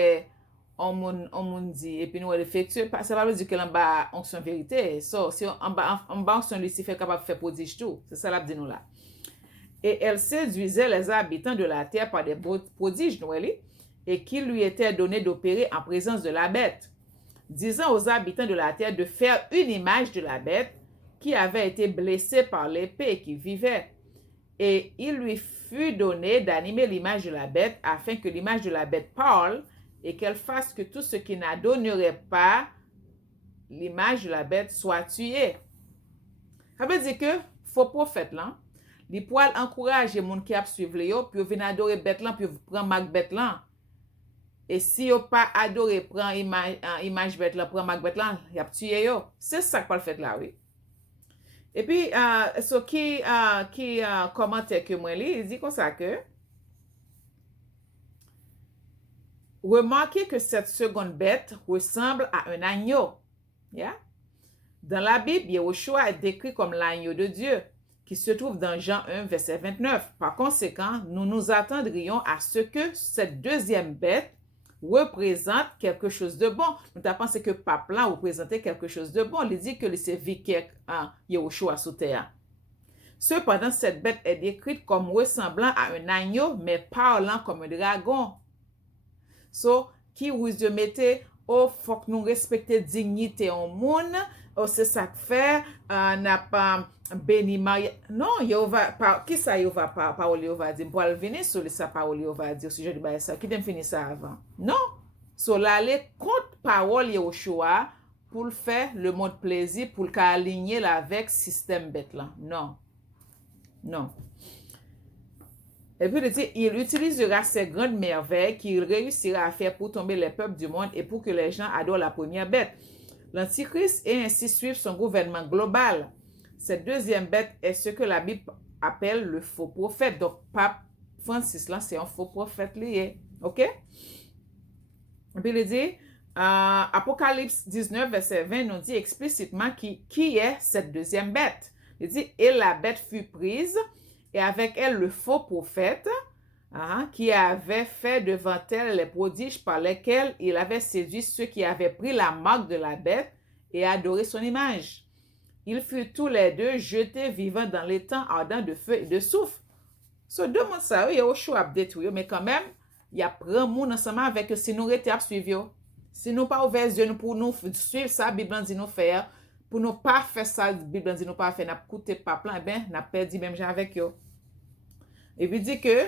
on dit et puis nous effectuer, ça va dire que l'on bas onction vérité. So, si on bas onction Lucifer capable de faire prodige tout, c'est ça la dit nous là. Et elle séduisait les habitants de la terre par des prodiges, et qu'il lui était donné d'opérer en présence de la bête, disant aux habitants de la terre de faire une image de la bête qui avait été blessée par l'épée et qui vivait. Et il lui fut donné d'animer l'image de la bête afin que l'image de la bête parle et qu'elle fasse que tout ce qui n'adonnerait pas l'image de la bête soit tué. Ça veut dire que faux prophète là, il pourrait encourager les gens qui suivent les yo, puis venir adorer bête là, puis prendre mag bête là. Et si yo pas adoré prend image bête là, prend mag bête là, y a tué yo. C'est ça qu'on fait là, oui. Et puis qui commentait que moi il dit comme ça que remarquez que cette seconde bête ressemble à un agneau. Yeah? Dans la Bible, Yehoshua est décrit comme l'agneau de Dieu, qui se trouve dans Jean 1, verset 29. Par conséquent, nous nous attendrions à ce que cette deuxième bête représente quelque chose de bon. Nous avons pensé que pape là représentait quelque chose de bon. Il dit que c'est vicaire Yehoshua sous terre. Cependant, cette bête est décrite comme ressemblant à un agneau, mais parlant comme un dragon. So, qui vous mettez, oh, faut que nous respecter dignité au monde. Oh, c'est ça que fait, n'a pas béni Maria. Non, qui ça Yehova parole Yehova dit, pour venir sur sa parole Yehova dit au sujet de ça, qui t'aime finir ça avant. Non, so l'aller contre parole Yehoshua pour le faire le mode plaisir, pour le aligner là avec système bête là. Non, non. Et puis, il dit, il utilisera ces grandes merveilles qu'il réussira à faire pour tomber les peuples du monde et pour que les gens adorent la première bête. L'Antichrist et ainsi suivre son gouvernement global. Cette deuxième bête est ce que la Bible appelle le faux prophète. Donc, Pape Francis, là, c'est un faux prophète lié. OK? Et puis, il dit, Apocalypse 19, verset 20, nous dit explicitement qui est cette deuxième bête. Il dit, et la bête fut prise, et avec elle le faux prophète, qui avait fait devant elle les prodiges par lesquels il avait séduit ceux qui avaient pris la marque de la bête et adoré son image. Ils furent tous les deux jetés vivants dans l'étang ardent de feu et de soufre. So, demande ça, il y a au choix détruire, mais quand même, il y a plein de monde ensemble avec eux si nous étions suivre. Si nous pas ouvert les yeux pour nous suivre ça, la Bible dit nous faire, pour nous pas faire ça, la Bible dit nous pas faire, n'a coûté pas plein, ben, n'a perdu même gens avec eux. Et puis dit que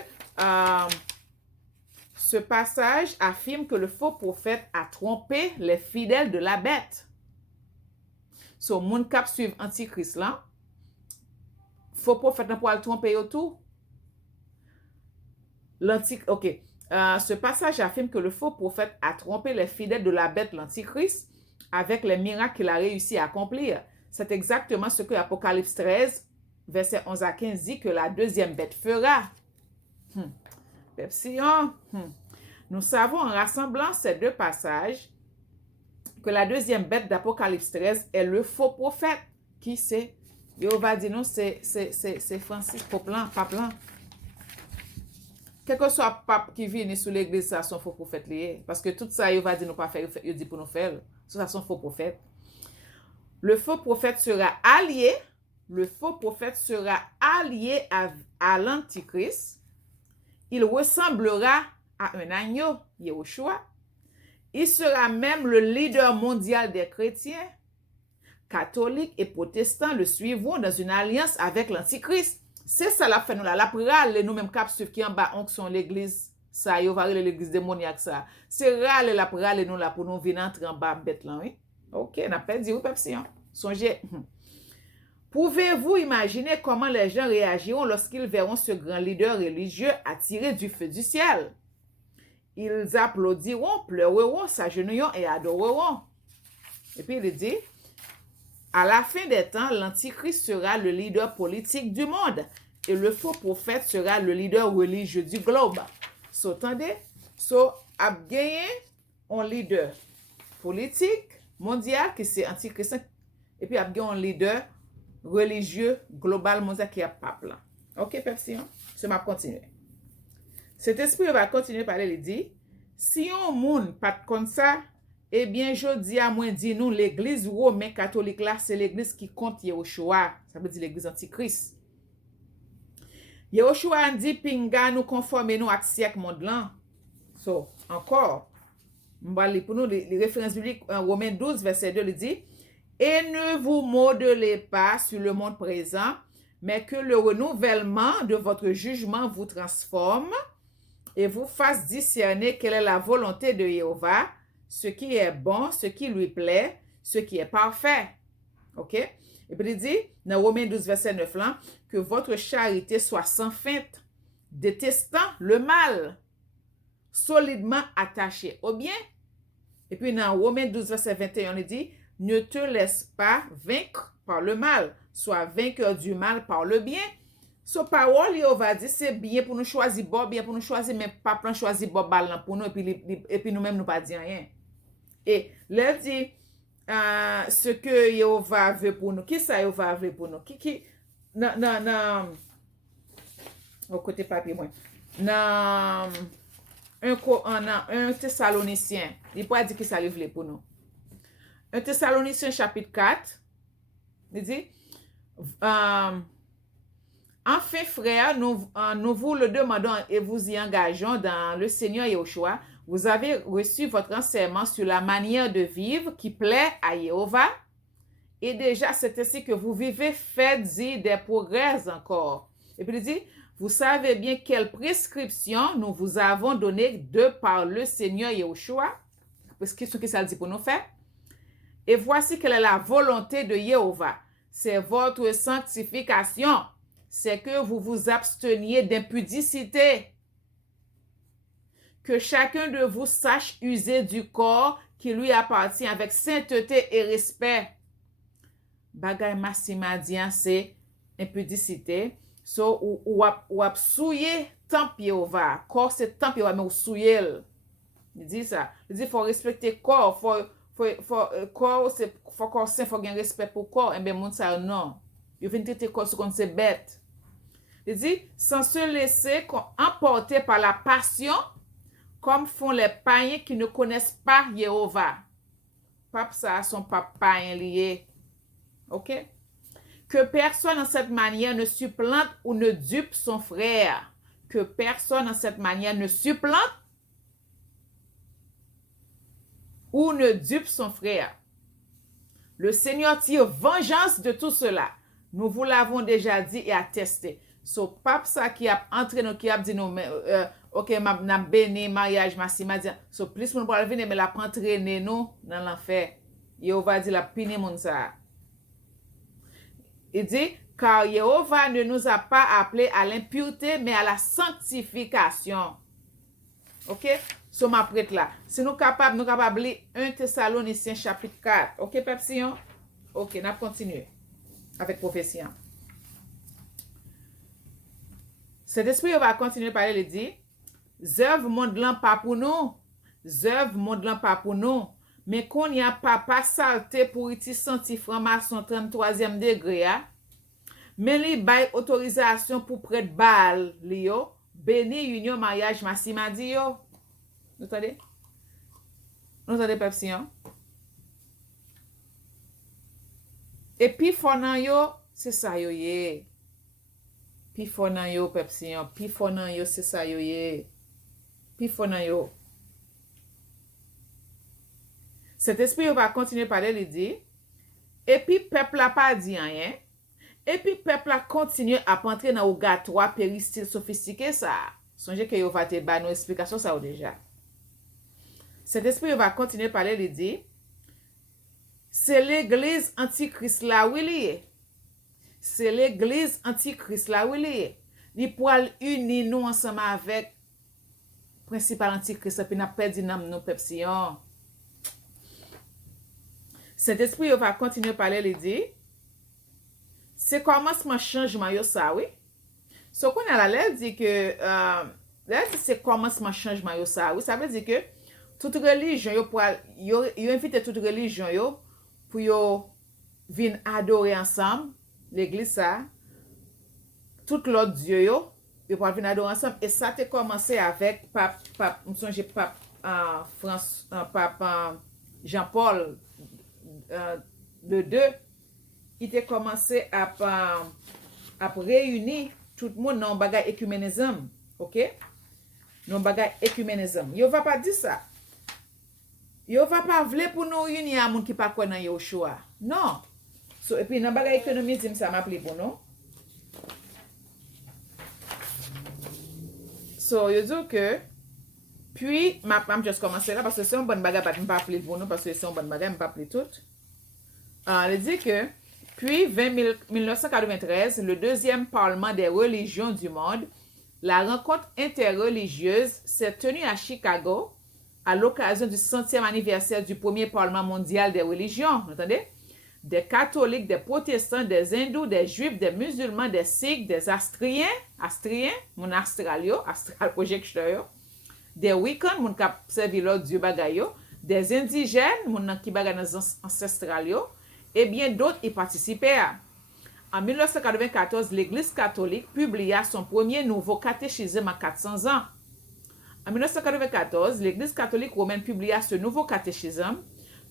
ce passage affirme que le faux prophète a trompé les fidèles de la bête. So, moun kap suivre Antichrist là, faux prophète n'a pas tromper tout. Ce passage affirme que le faux prophète a trompé les fidèles de la bête, l'Antichrist, avec les miracles qu'il a réussi à accomplir. C'est exactement ce que Apocalypse 13, verset 11 à 15 dit que la deuxième bête fera. Nous savons en rassemblant ces deux passages que la deuxième bête d'Apocalypse 13 est le faux prophète. Qui c'est? Yehova dit non, c'est Francis Paplan. Quel que soit le pape qui vient sur l'église, ça son faux prophète lié. Parce que tout ça, Yehova dit nous pas faire, il dit pour nous faire. Ça son faux prophète. Le faux prophète sera allié. Le faux prophète sera allié à l'Antichrist. Il ressemblera à un agneau, Yehoshua. Il sera même le leader mondial des chrétiens. Catholiques et protestants le suivront dans une alliance avec l'Antichrist. C'est ça la fait nous là. La pral nous-mêmes cap ceux qui en bas sont l'église. Ça, yo va l'église démoniaque ça. C'est râle la pral nous là pour nous venir entrer en bas bête là, oui. OK, n'a pas dit oui Pepsi. Songez. Pouvez-vous imaginer comment les gens réagiront lorsqu'ils verront ce grand leader religieux attiré du feu du ciel? Ils applaudiront, pleureront, s'agenouilleront et adoreront. Et puis il dit, à la fin des temps, l'Antichrist sera le leader politique du monde et le faux prophète sera le leader religieux du globe. So, attendez, a gagné un leader politique mondial qui c'est Antichrist et puis a gagné un leader religieux global mondial qui est pape là. OK, Pepsi, je vais continuer. Cet esprit va continuer par parler, il dit, si on monde pas comme ça, eh bien, je dis à moi, dit nous, l'église romaine catholique là, c'est l'église qui compte Yehoshua. Ça veut dire l'église antichrist. Yehoshua dit, pinga nous conformer nous à siècle monde là. So, encore, pour nous, les références bibliques, Romains 12, verset 2, il dit, et ne vous modelez pas sur le monde présent, mais que le renouvellement de votre jugement vous transforme et vous fasse discerner quelle est la volonté de Jéhovah, ce qui est bon, ce qui lui plaît, ce qui est parfait. OK? Et puis il dit, dans Romains 12, verset 9, là, que votre charité soit sans feinte, détestant le mal, solidement attaché au bien. Et puis dans Romains 12, verset 21, il dit, ne te laisse pas vaincre par le mal, sois vainqueur du mal par le bien. So parole, il va dire, c'est bien pour nous choisir bon, bien pour nous choisir, mais pas pour nous choisir bon bal pour nous, et puis nous-mêmes, nous pas dire rien. Et là, dit, ce que Jéhovah veut pour nous. Qui ça Jéhovah veut pour nous? Non, au côté papier, moi. Non, un Thessalonicien, il peut dire qui ça veut pour nous. Un Thessalonicien chapitre 4, il dit, enfin, frères, nous vous le demandons et vous y engageons dans le Seigneur Yahushua. Vous avez reçu votre enseignement sur la manière de vivre qui plaît à Jéhovah. Et déjà, c'est ainsi que vous vivez, faites-y des progrès encore. Et puis il dit, vous savez bien quelle prescription nous vous avons donnée de par le Seigneur Yahushua. Parce que ce que ça dit pour nous faire. Et voici quelle est la volonté de Jéhovah. C'est votre sanctification. C'est que vous vous absteniez d'impudicité. Que chacun de vous sache user du corps qui lui appartient avec sainteté et respect. Bagay massima c'est impudicité. So, ou ap souiller temple Jéhovah. Corps c'est temple Jéhovah, mais ou souiller. Il dit ça. Il dit faut respecter corps. Corps c'est faut corps saint, faut gagner respect pour corps. Et bien, moun ça non. Il vient traiter corps comme c'est bête. Il dit, sans se laisser emporter par la passion, comme font les païens qui ne connaissent pas Jéhovah. Pape ça, son pape païen lié. OK? Que personne en cette manière ne supplante ou ne dupe son frère. Que personne en cette manière ne supplante ou ne dupe son frère. Le Seigneur tire vengeance de tout cela. Nous vous l'avons déjà dit et attesté. So, pape ça qui a entré nous, qui a dit nous, ok, n'a béni, mariage, massima, so, plus moun pour venir, mais la pas entraîner nous dans l'enfer. Jéhovah dit la pini moun ça. Il dit, car Jéhovah ne nous a pas appelés à l'impureté, mais à la sanctification. Ok? So, ma prête là. Si nous capables lire 1 Thessaloniciens chapitre 4. Ok, Pepsi? Ok, n'a continué avec prophétie. Cet esprit va continuer par parler, il dit, zèv monde lan pas pour nous, zèv monde lan pas pour nous, mais qu'on y a pas saleté pour iti senti franc-maçon 33e degré, mais li bay autorisation pour prêtre Baal, li yo, béni union mariage massima di yo. Vous entendez? Vous entendez Pepsi? Et puis fonan yo, c'est ça yo ye. Pi fonan yo Pepsi, pi fonan yo c'est ça yo ye. Pi fonan yo. Cet esprit va continuer à parler, il dit, et puis peuple n'a pas dit rien, et puis peuple a continué à entrer dans le gâteau péristyle sophistiqué ça. Songez que vous va te donner une explication ça déjà. Cet esprit va continuer à parler, il dit, c'est l'église antichrist là où il est. C'est l'église antichrist là où il est. Il pourra unir nous ensemble avec principal antichrist et puis n'a perdu nos pepsions. Cet esprit va continuer à parler, il dit, c'est commencement changement yo ça, oui. Ce qu'on a là, dit que, là, c'est commencement changement yo ça, oui. Ça veut dire que toute religion, yo invite toute religion yo pour yo venir adorer ensemble, l'église ça, tout l'autre Dieu yo pour venir adorer ensemble. Et ça a commencé avec pape Jean-Paul le II. Il a commencé à réunir tout le monde dans un bagage écuménisme. OK? Dans un bagage écuménisme. Yo va pas dire ça. Yo va pas vle pour nous unir à monde qui pas quoi dans Yoshua. Non. So, et puis dans bagage économisme ça m'appelle pour nous. So, yo dit que puis ma juste commencer là parce que c'est un bon bagage pas m'appeler pour nous parce que c'est un bon bagage m'pas appeler tout. Il dit que puis 1993, le deuxième parlement des religions du monde, la rencontre interreligieuse s'est tenue à Chicago à l'occasion du 100e anniversaire du premier parlement mondial des religions. Vous entendez? Des catholiques, des protestants, des hindous, des juifs, des musulmans, des sikhs, des astral projecteur, des wiccans, moun kap servi l'autre Dieu bagayo, des indigènes, moun qui bagay dans ancestral yo, et bien d'autres y participaient. En 1994, l'Église catholique publia son premier nouveau catéchisme à 400 ans. En 1994, l'Église catholique romaine publia ce nouveau catéchisme,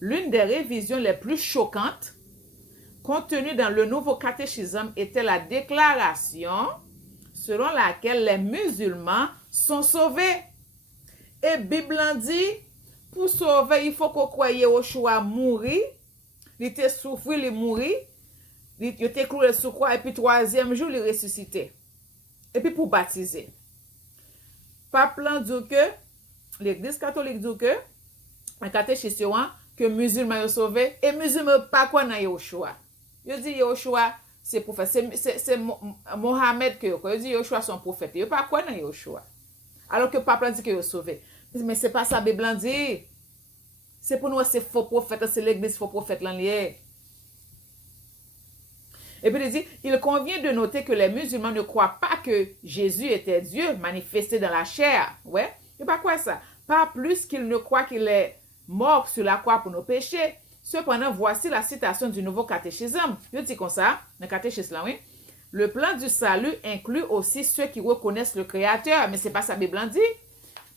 l'une des révisions les plus choquantes contenue dans le nouveau catéchisme était la déclaration selon laquelle les musulmans sont sauvés. Et Bible dit, pour sauver, il faut qu'on croie Yoshua mourir. Il était souffert, il mourir. Il était cloué sous croix et puis troisième jour, il ressuscité. Et puis pour baptiser. Pape dit que, l'Église catholique dit que, un catéchisme, que musulmans sont sauvés et musulmans pas quoi dans Yoshua. Il dit Yoshua, c'est prophète. C'est Mohamed que il dit Yoshua son prophète. Il pas quoi dans Yoshua. Alors que Pape dit que il est sauvé. Mais c'est pas ça Bible dit. C'est pour nous c'est faux prophète, c'est l'église faux prophète là lié. Et puis il dit, il convient de noter que les musulmans ne croient pas que Jésus était Dieu manifesté dans la chair. Ouais, et pas quoi ça. Pas plus qu'ils ne croient qu'il est mort sur la croix pour nos péchés. Cependant, voici la citation du nouveau catéchisme. Je dis comme ça, le catéchisme là, oui. Le plan du salut inclut aussi ceux qui reconnaissent le Créateur, mais c'est pas ça Bible dit.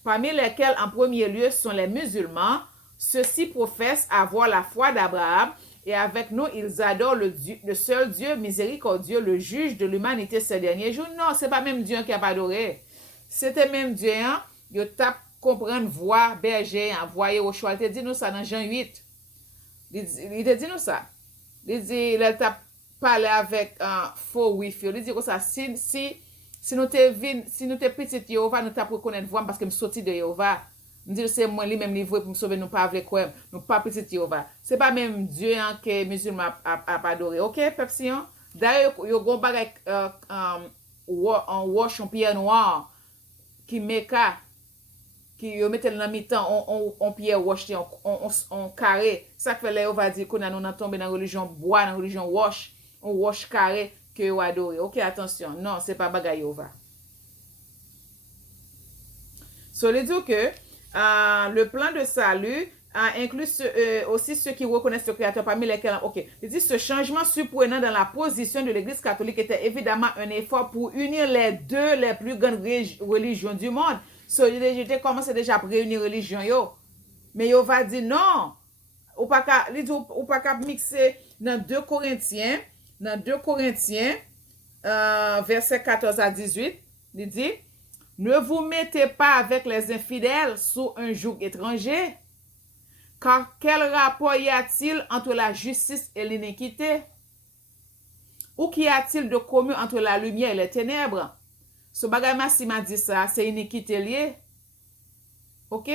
Parmi lesquels en premier lieu sont les musulmans. Ceux-ci professent avoir la foi d'Abraham et avec nous, ils adorent le seul Dieu miséricordieux, le juge de l'humanité ces derniers jours. Non, c'est pas même Dieu qui a pas adoré. C'était même Dieu, hein. Il t'a comprendre voix berger, envoyer au choix. Il te dit nous ça dans Jean 8. Il te dit nous ça. Il dit, il t'a parlé avec un faux wifi. Il dit comme ça, si nous te petit Jéhovah, nous t'a pour connaître voix parce que me sorti de Jéhovah. Nous dit c'est moi lui même livré pour me sauver nous pas avec quoi, nous pas petit Jéhovah. C'est pas même Dieu hein, que musulman a adoré. OK, peuple hein. D'ailleurs, yo gon bagay en wash en pierre noire qui meka qui yo mette dans mi-temps on pierre wash on carré. Ça fait là on va dire qu'on a nous tomber dans religion bois, dans religion wash, on wash carré que yo adoré. OK, attention. Non, c'est pas bagay Jéhovah. So le dit que le plan de salut inclut aussi ceux qui reconnaissent le Créateur parmi lesquels... Ok, il dit ce changement surprenant dans la position de l'Église catholique était évidemment un effort pour unir les plus grandes religions du monde. So, il commence déjà à réunir les religions. Mais il va dire non, ou pas qu'à mixer dans 2 Corinthiens, verset 14 à 18, il dit... Ne vous mettez pas avec les infidèles sous un joug étranger. Car quel rapport y a-t-il entre la justice et l'iniquité? Ou qu'y a-t-il de commun entre la lumière et les ténèbres? Ce bagay si m'a dit ça, c'est iniquité lié. OK?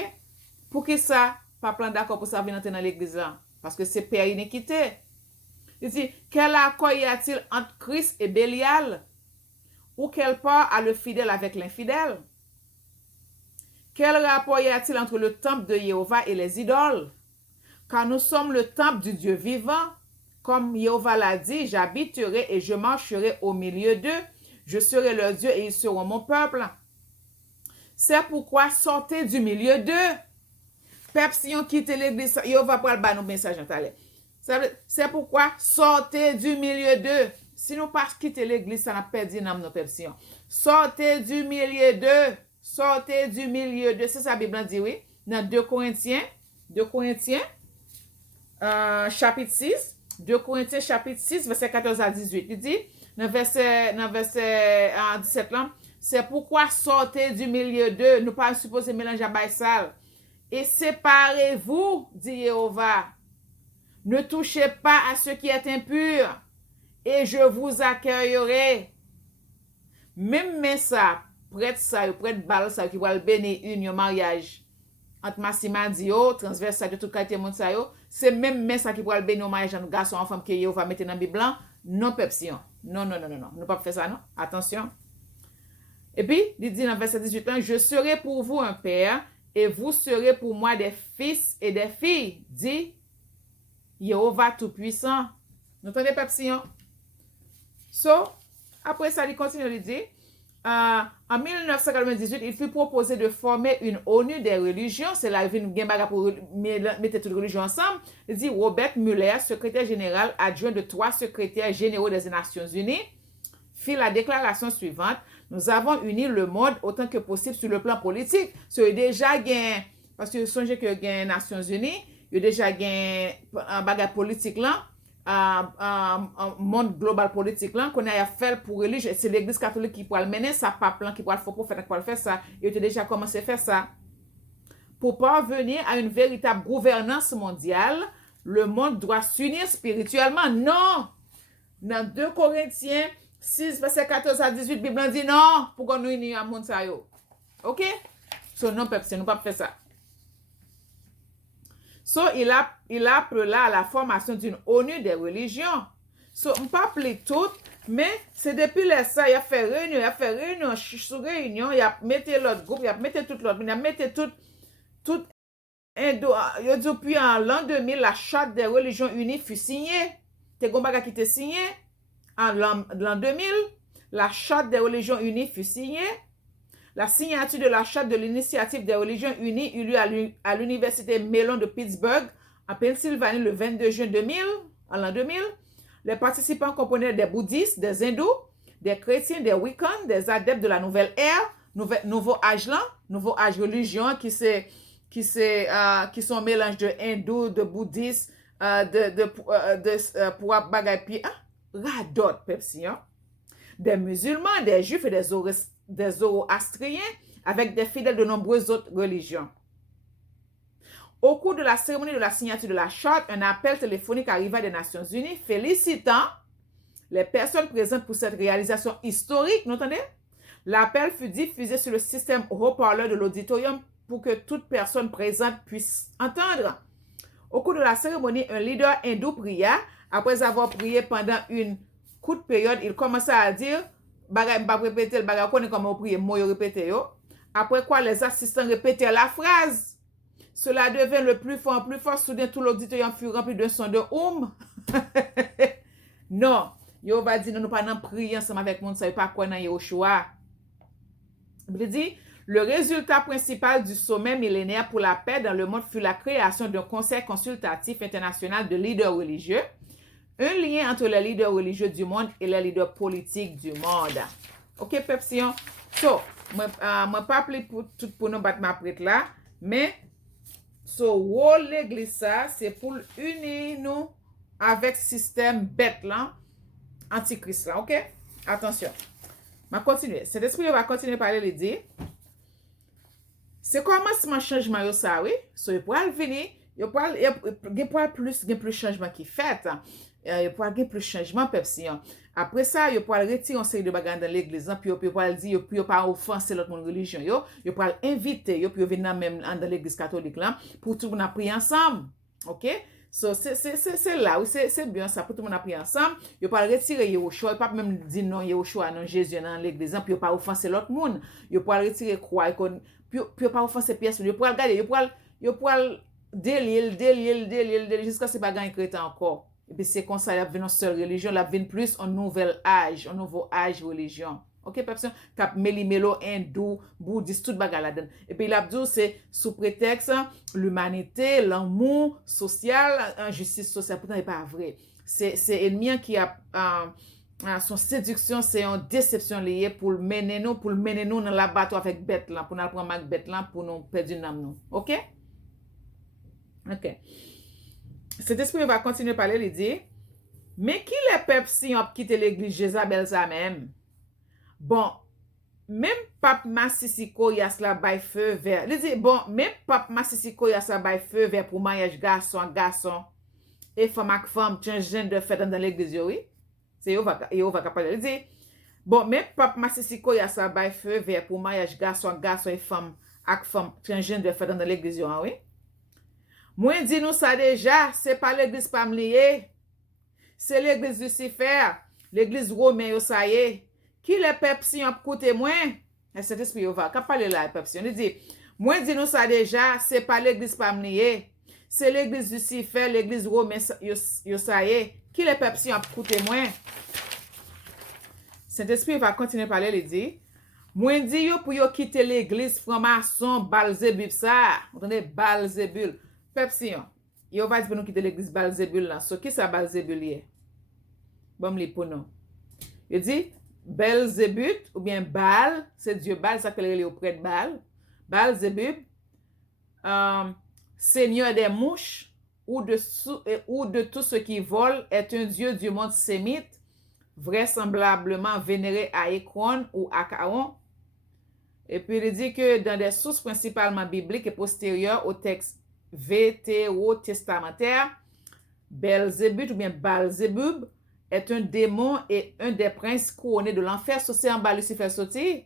Pour que ça, pas plan d'accord pour ça venir entrer dans l'église là? Parce que c'est père iniquité. Il dit, quel accord y a-t-il entre Christ et Bélial? Ou quel part a le fidèle avec l'infidèle? Quel rapport y a-t-il entre le temple de Jéhovah et les idoles? Car nous sommes le temple du Dieu vivant. Comme Jéhovah l'a dit, j'habiterai et je marcherai au milieu d'eux. Je serai leur Dieu et ils seront mon peuple. C'est pourquoi sortez du milieu d'eux. Peuple, si on quitte l'église, Jéhovah pourra le nos messages. C'est pourquoi sortez du milieu d'eux. Si nous pas quitter l'église, ça n'a pas perdu nos peuple. Sortez du milieu d'eux. Sortez du milieu d'eux. C'est ça la Bible dit, oui. Dans 2 Corinthiens, chapitre 6. 2 Corinthiens chapitre 6, verset 14 à 18. Il dit, dans verset 17 là, c'est pourquoi sortez du milieu d'eux. Nous pas supposés mélanger à baïsal. Et séparez-vous, dit Jéhovah. Ne touchez pas à ce qui est impur, et je vous accueillerai. Même mais ça, prête balle ça, qui va le bénir une mariage. Entre Massima Dio, transversal de tout quartier monde ça yo, c'est même mais ça qui va le bénir au mariage entre garçon en femme que yo va mettre dans Bible blanc, non pepsion. Non, nous pas faire ça non. Attention. Et puis, il dit dans verset 18 ans, je serai pour vous un père et vous serez pour moi des fils et des filles, dit Jéhovah Tout-Puissant. Nous entendez pepsion? So, après ça, il continue, il dit, en 1998, il fut proposé de former une ONU des religions. C'est là qu'il y a pour mettre toutes les religions ensemble. Il dit Robert Mueller, secrétaire général adjoint de 3 secrétaires généraux des Nations Unies, fit la déclaration suivante. Nous avons uni le monde autant que possible sur le plan politique. C'est déjà gain, parce que songez que les Nations Unies, il y a déjà gain un bagage politique là. Un monde global politique là qu'on a fait pour religion, c'est l'église catholique qui pourra le mener ça, pas plan qui pourra le faire pour faire ça. Il a déjà commencé à faire ça pour parvenir à une véritable gouvernance mondiale. Le monde doit s'unir spirituellement. Non, dans 2 Corinthiens 6 verset 14 à 18 Bible dit non pour qu'on nous unisse à monde ça yo. OK? So non peuple, nous pas faire ça. So, il appela à la formation d'une ONU des religions. So, on ne pas appeler toutes, mais c'est depuis ça, il a fait réunion, sous réunion, il a mis l'autre groupe, il a mis tout l'autre, il a mis tout depuis en l'an 2000, la charte des religions unies fut signée. Te gombaga qui était signé en l'an 2000, la charte des religions unies fut signée. La signature de la charte de l'initiative des religions unies eut lieu à l'université Mellon de Pittsburgh, en Pennsylvanie, le 22 juin 2000, en l'an 2000. Les participants comprenaient des bouddhistes, des hindous, des chrétiens, des wiccans, des adeptes de la nouvelle ère, nouveau âge religion qui sont un mélange de hindous, de bouddhistes, pour bagay radot pepsi, des musulmans, des juifs et des zoroastriens, avec des fidèles de nombreuses autres religions. Au cours de la cérémonie de la signature de la charte, un appel téléphonique arriva des Nations Unies félicitant les personnes présentes pour cette réalisation historique. Vous entendez? L'appel fut diffusé sur le système haut-parleur de l'auditorium pour que toute personne présente puisse entendre. Au cours de la cérémonie, un leader hindou pria. Après avoir prié pendant une courte période, il commença à dire bagay m'pa répéter le bagay connaît comment prier moi répéter yo. Après quoi les assistants répétèrent la phrase. Cela devint le plus fort, soudain tout l'auditorium fut rempli d'un son de oum. Non, yo va dire nous pas nan prier ensemble avec monde ça pas quoi dans Yoshua. Il dit le résultat principal du sommet millénaire pour la paix dans le monde fut la création d'un conseil consultatif international de leaders religieux. Un lien entre les leaders religieux du monde et les leaders politiques du monde. OK, Pepsion? So, moi pas appelé pour nous battre ma prête là, mais l'église ça, c'est pour unir nous avec système bête là, antichrist là, OK? Attention. Ma continuer. Cet esprit va continuer à parler les dire. C'est commencement changement yo ça, oui? So, il pourra venir. yo pral gen plus changement qui fait. Yo pral gen plus changement peuple si. Après ça, yo pral retirer un série de bagages dans l'église, puis yo pral dire yo pas offenser l'autre monde religion yo pral inviter yo puis venir même dans l'église catholique là pour tout le monde prier ensemble. OK? So, c'est là, oui, c'est bien ça, pour tout le monde prier ensemble. Yo pas retirer Yehoshua, pas même dire non Yehoshua, non Jésus dans l'église, puis yo pas offenser l'autre monde. Yo pas retirer croix, puis yo pas offenser personne. Yo pas regarder, yo pas délier jusqu'à ce pas gagner chrétien encore. Et puis c'est comme ça, il y a une seule religion, il y a plus un nouvel âge, un nouveau âge religion. OK, personne cap méli-mélo, hindou, bouddhiste, tout bagarre là-dedans. Et puis l'abdou, c'est sous prétexte l'humanité, l'amour social, injustice sociale. Pourtant, c'est pas vrai. C'est ennemi qui a son séduction, c'est une déception liée pour le mener nous dans la bataille avec bête là, pour nous prendre avec bête là, pour nous perdre une âme nous. OK? OK. Cet esprit va continuer à parler, il dit, mais qui les peuples si ont quitté l'église Jézabel ça même? Bon, même pape Massisiko y a cela bay feu vert. Il dit, bon, même pape Massisiko y a cela bay feu vert pour mariage garçon et femme avec femme transgène de fait dans l'église, oui. C'est yo va parler. Il dit, bon, même pape Massisiko y a cela bay feu vert pour mariage garçon et femme avec femme transgène de fait dans l'église, oui. Moi, dis nous ça déjà, c'est pas l'église Pamlié, c'est l'église Lucifer, l'église Romain, ça y est. Qui les peuples si ont coûté moins? Et cet esprit va, qu'à parler là, les peuples si. On dit, moi, dis nous ça déjà, c'est pas l'église Pamlié, c'est l'église Lucifer, l'église Romain, ça y est. Qui les peuples si ont coûté moins? Cet esprit va continuer à parler, il dit, moi, dis yo pour yo quitter l'église franc-maçon, Balzébul, ça. Vous entendez, Balzébul. Pepsi, yo va dire nous quitter l'église Balzébul là. So qui ça Balzébul est? Bon li pour nous. Il dit Belzébut ou bien Baal, c'est Dieu Baal, ça s'appelle auprès de Baal. Balzébub, seigneur des mouches ou de tout ce qui vole, est un dieu du monde sémite, vraisemblablement vénéré à Ekron ou à Caron. Et puis il dit que dans des sources principalement bibliques et postérieures au texte vétérotestamentaire, Belzébuth ou bien Balzébub est un démon et un des princes couronnés de l'enfer. Ça, c'est en bas Lucifer sorti.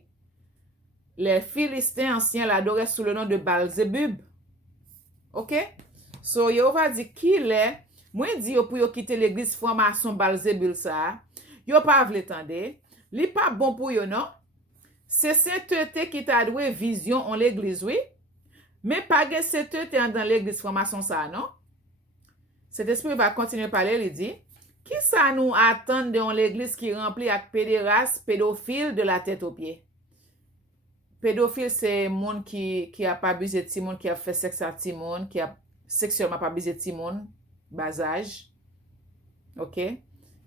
Les Philistins anciens l'adoraient sous le nom de Balzébub. OK? So, yo va dire qui l'est. Moi, dit yo pour yo quitter l'église franc-maçon Balzébul ça. Yo pas vle tande. Li pas bon pour yo, non? C'est sainteté qui t'a doué vision en l'église, oui? Mais pas de sainteté dans l'église franc-maçon ça, non? Cet esprit va continuer à parler, il dit, qui ça nous attend dans l'église qui remplit avec pédéraste, pédophile de la tête aux pieds? Pédophile, c'est monde qui a pas abusé de Timon, qui a fait sexe à Timon, qui a sexuellement pas abusé de Timon, bas âge. OK?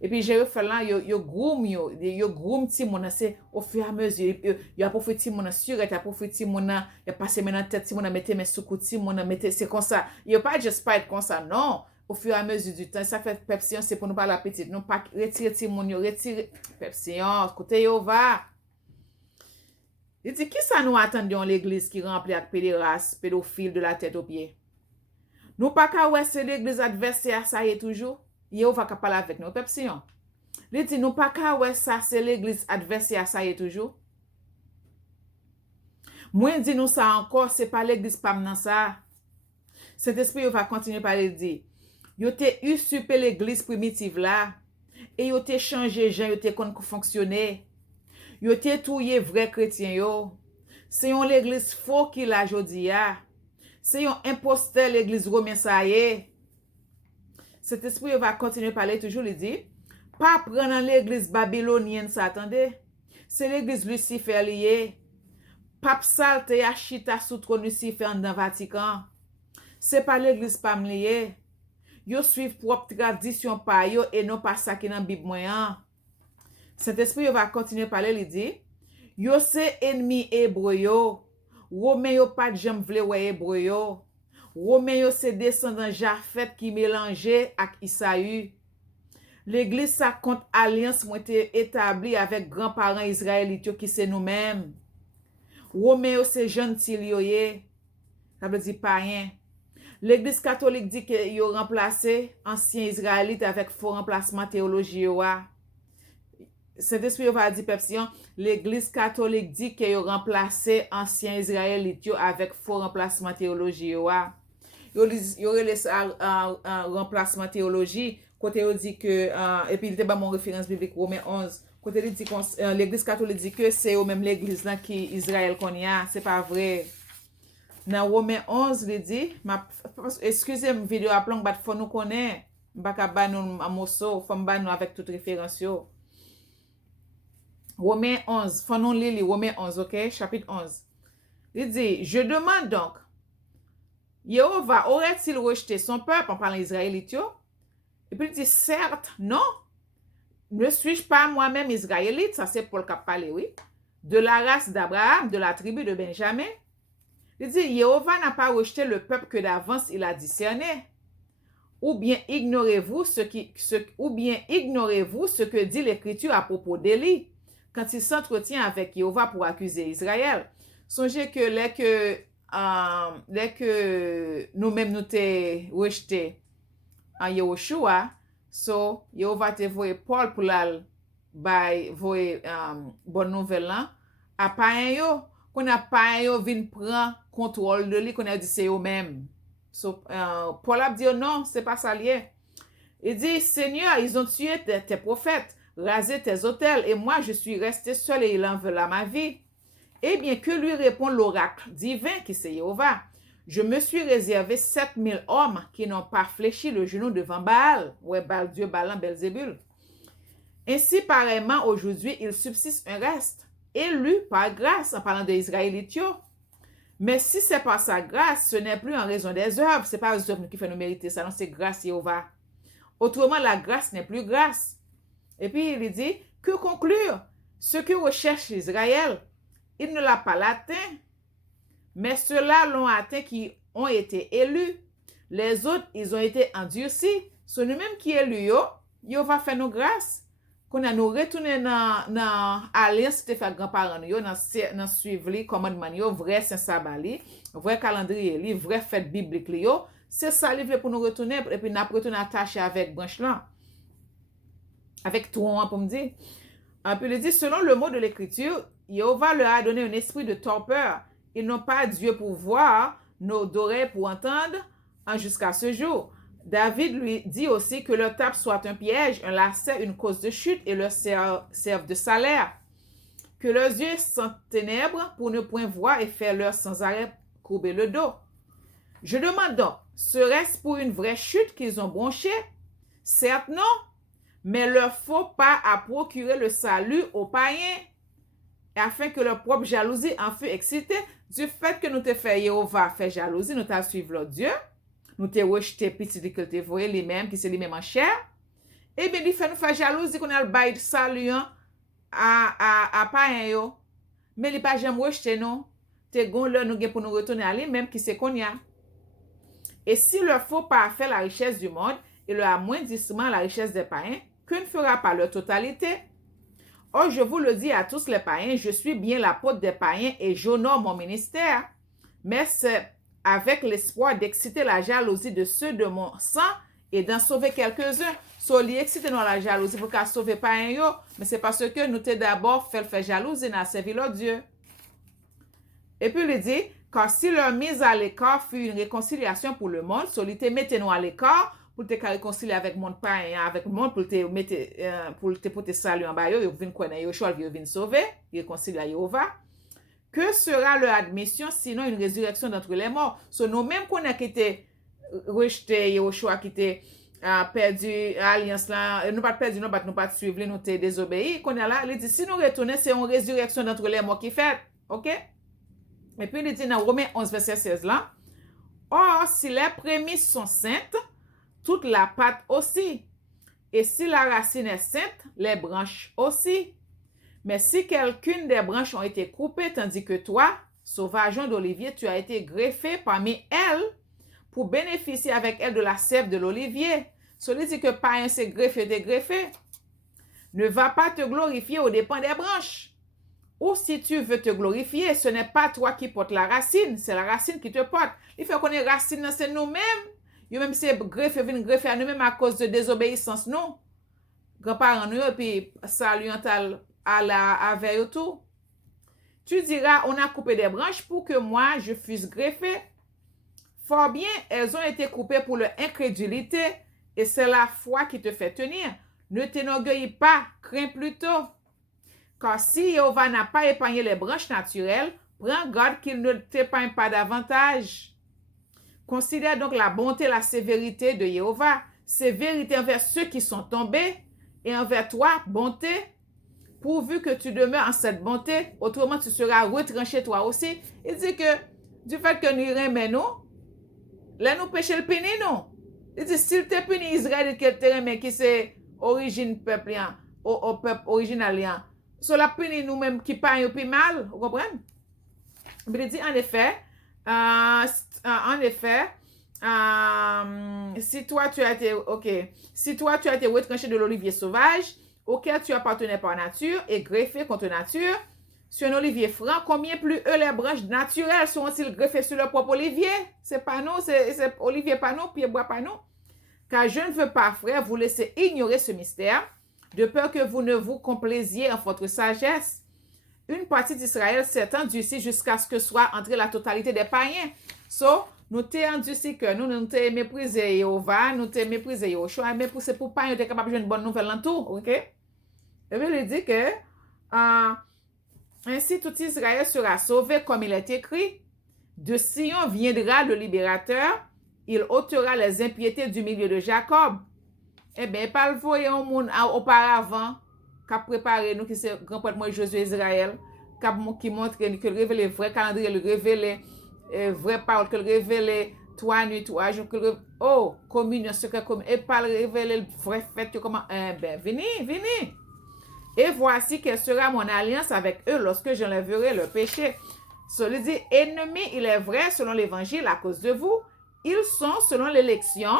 Et puis, j'ai fait là, yo groom Timon, c'est au fur et à mesure, yo a profité Timon sur, il a profité Timon, il a passé maintenant tête Timon, mettez mes sous Timon, mettez, c'est comme ça. Yo pas juste pas être comme ça, non. Au fur et à mesure du temps, ça fait Pepsi, c'est pour nous pas la petite, non pas retirer Timon, yo retirer Pepsi, côté yo va. Il dit, qui ça nous attend dans l'église qui remplit avec pédéraste, pédophile de la tête aux pieds? Nous pas qu'à ouais, c'est l'église adversaire, ça y est toujours. Il va parler avec nous, Pepsi. Il dit, nous pas qu'à ouais, ça c'est l'église adversaire, ça y est toujours. Moi, dis nous ça encore, c'est pas l'église pam nan ça. Cet esprit va continuer par le dire. Yo te usurpé l'église primitive là. Et yo te changé gens, yo te kon fonctionner. Yo te touye vrai chrétien yo. C'est yon l'église faux qui la jodi ya. C'est yon imposteur l'église romain ça y est. Cet esprit va continuer à parler toujours, il dit, pas prendre l'église babylonienne, ça attendez. C'est l'église Lucifer liée. Pape salte ya chita sous trône Lucifer dans Vatican. C'est pas l'église pam liée. Yo suivent propre tradition pa yo et non pas ça qui dans Bible moyen. Cet esprit va continuer à parler, il dit, yo c'est ennemi hébreu yo. Romain yo pas j'aime vle ouais hébreu yo. Romain yo c'est descendant Japhet qui mélangeait avec Isaü. L'église ça compte alliance moi été établie avec grands-parents israélites qui c'est nous-mêmes. Romain yo c'est gentil yo yé. Ça veut dire pas rien. L'Église catholique dit que yo remplacé ancien Israélite avec faux remplacement théologie yo a. Saint-Esprit va dire Pepsi, l'Église catholique dit que yo remplacé ancien Israélite yo avec faux remplacement théologie yo a. Yo relè un remplacement théologie côté yo dit que et puis il était pas mon référence biblique Romains 11 côté il dit l'Église catholique dit que c'est au même l'Église là qui Israël qu'on y a, c'est pas vrai. Dans Romains 11, il dit, excusez-moi, vidéo à plan, faut nous connaître, pas qu'à ban nous à morceau, faut ban nous avec toute référence yo. Romains 11, faut nous lire Romains 11, ok, chapitre 11. Il dit, je demande donc, Jéhovah aurait-il rejeté son peuple en parlant israélite? Et puis il dit, certes, non, ne suis-je pas moi-même israélite, ça c'est Paul qui a parlé, oui, de la race d'Abraham, de la tribu de Benjamin. Il dit, Jéhovah n'a pas rejeté le peuple que d'avance il a discerné. Ou bien ignorez-vous ce que dit l'Écriture à propos d'Élie quand il s'entretient avec Jéhovah pour accuser Israël. Songez que dès que nous-mêmes nous t'ai rejeté en Yahushua, so Jéhovah te voye Paul pour la voye bonne nouvelle là, à païen yo, qu'on a païen yo vin prend contrôle de lui, qu'on a dit c'est eux-mêmes. So, Paul a dit non, c'est pas ça lié. Il dit, Seigneur, ils ont tué tes prophètes, rasé tes autels, et moi je suis resté seul et il en veut là ma vie. Eh bien, que lui répond l'oracle divin qui c'est Jéhovah? Je me suis réservé 7000 hommes qui n'ont pas fléchi le genou devant Baal. Ouais, Baal, Dieu, Baalam, Belzébul. Ainsi, pareillement, aujourd'hui, il subsiste un reste, élu par grâce, en parlant des Israélites. Mais si c'est par sa grâce, ce n'est plus en raison des œuvres. Ce n'est pas les œuvres qui font nous mériter ça, non, c'est grâce Jéhovah. Autrement, la grâce n'est plus grâce. Et puis, il dit, que conclure? Ce que recherche Israël, il ne l'a pas atteint, mais ceux-là l'ont atteint qui ont été élus. Les autres, ils ont été endurcis. C'est nous-mêmes qui élus, yo va faire nos grâces. Qu'on a nous retourner dans alliance te fait grand-parents yo dans suivre les commandements yo vrai saint sabbat li vrai calendrier li vrai fête biblique li yo c'est ça li pour nous retourner et puis n'a retourner attaché avec branche là avec tronc pour me dire puis il dit selon le mot de l'écriture Jéhovah leur a donné un esprit de torpeur, ils n'ont pas Dieu pour voir nos d'oreilles pour entendre jusqu'à ce jour. David lui dit aussi que leur table soit un piège, un lacet, une cause de chute et leur serve de salaire. Que leurs yeux sont ténèbres pour ne point voir et faire leur sans arrêt courber le dos. Je demande donc, serait-ce pour une vraie chute qu'ils ont bronché? Certes non, mais leur faut pas à procurer le salut aux païens, afin que leur propre jalousie en fût excitée du fait que nous te fait Jéhovah fait jalousie, nous t'as suivre leur Dieu. Nous te rejeté petit que te voyez lui-même qui c'est lui-même en chair. Et bien il fait nous faire jalousie qu'on a le bail de salut à païen yo. Mais il pas jamais rejeté non. Te gon là nous pour nous retourner à lui-même qui c'est qu'on y a. Et si leur faut pas faire la richesse du monde et leur amoindrissement la richesse des païens, que ne fera pas leur totalité? Or je vous le dis à tous les païens, je suis bien l'apôtre des païens et j'honore mon ministère. Mais c'est avec l'espoir d'exciter la jalousie de ceux de mon sang et d'en sauver quelques-uns. So, li excite dans la jalousie pour qu'à sauver pas un yo, mais c'est parce que nous t'ai d'abord fait jalousie n'a servi leur Dieu. Et puis il dit, car si leur mise à l'écart fut une réconciliation pour le monde, so li te mettez-nous à l'écart pour te réconcilier avec le monde païen, avec le monde pour te mettre pour te saluer en bas yo, yo vinn connaître yo choix yo vinn sauver, réconcilier à Jéhovah. Que sera leur admission sinon une résurrection d'entre les morts? So, nous-mêmes qu'on a quitté, rejeté, Yahushua qui était perdu alliance là, nous pas perdu, nous pas suivre, nous t'es désobéi, qu'on est là, il dit, si nous retournons, c'est une résurrection d'entre les morts qui fait, ok? Et puis il dit dans Romains 11, verset 16 là, or, si les prémices sont saintes, toute la pâte aussi. Et si la racine est sainte, les branches aussi. Mais si quelqu'une des branches ont été coupées, tandis que toi, sauvageon d'olivier, tu as été greffé parmi elles pour bénéficier avec elle de la sève de l'olivier. Celui dit que païen s'est greffé, ne va pas te glorifier aux dépens des branches. ou si tu veux te glorifier, ce n'est pas toi qui portes la racine, c'est la racine qui te porte. Il faut qu'on ait racine, c'est nous-mêmes. Yo même c'est greffe, vient greffer à nous-mêmes à cause de désobéissance, non? Grands-parents nous, et puis ça oriental à la avec tout. Tu diras, on a coupé des branches pour que moi je fusse greffé. Fort bien, elles ont été coupées pour leur incrédulité, et c'est la foi qui te fait tenir. Ne t'enorgueillis pas, crains plutôt. Car si Jéhovah n'a pas épargné les branches naturelles, prends garde qu'il ne t'épargne pas davantage. Considère donc la bonté et la sévérité de Jéhovah, sévérité envers ceux qui sont tombés, et envers toi, bonté, pourvu que tu demeures en cette bonté, autrement tu seras retranché toi aussi. Il dit que du fait que nous remenons, là nous péchons le péné, non. Il dit, s'il te punit Israël, qui te remet, qui c'est origine peuple, au peuple original, so la punit nous-mêmes qui parlent au plus mal, vous comprenez? Il dit, en effet, si toi tu as été retranché de l'olivier sauvage, auquel tu appartenais par nature et greffé contre nature, sur un olivier franc, combien plus eux les branches naturelles seront-ils greffées sur leur propre olivier? C'est pas nous, c'est olivier pas nous, pied bois pas nous. Car je ne veux pas, frère, vous laisser ignorer ce mystère, de peur que vous ne vous complaisiez en votre sagesse. Une partie d'Israël s'est endurcie jusqu'à ce que soit entrée la totalité des païens. So, nous t'es endurci que nous t'es méprisé Jéhovah, nous t'es méprisé Yoshua, mais pour c'est pour païens, t'es capable de jouer une bonne nouvelle en tout, ok? Et bien, il dit que, ainsi tout Israël sera sauvé comme il est écrit. De Sion viendra le libérateur, il ôtera les impiétés du milieu de Jacob. Eh bien, pas le voyer au monde auparavant, qu'a préparé nous, qui c'est grand-père moi Josué Israël, qui montre que le révélé vrai calendrier, le révélé vraie parole, que le révélé 3 nuits, 3 jours, que le oh, communion, secret commun, et pas le révélé le vrai fait, comment, eh bien, venez. Et voici quelle sera mon alliance avec eux lorsque j'enlèverai leur péché. Celui dit, ennemi, il est vrai selon l'évangile à cause de vous. Ils sont selon l'élection,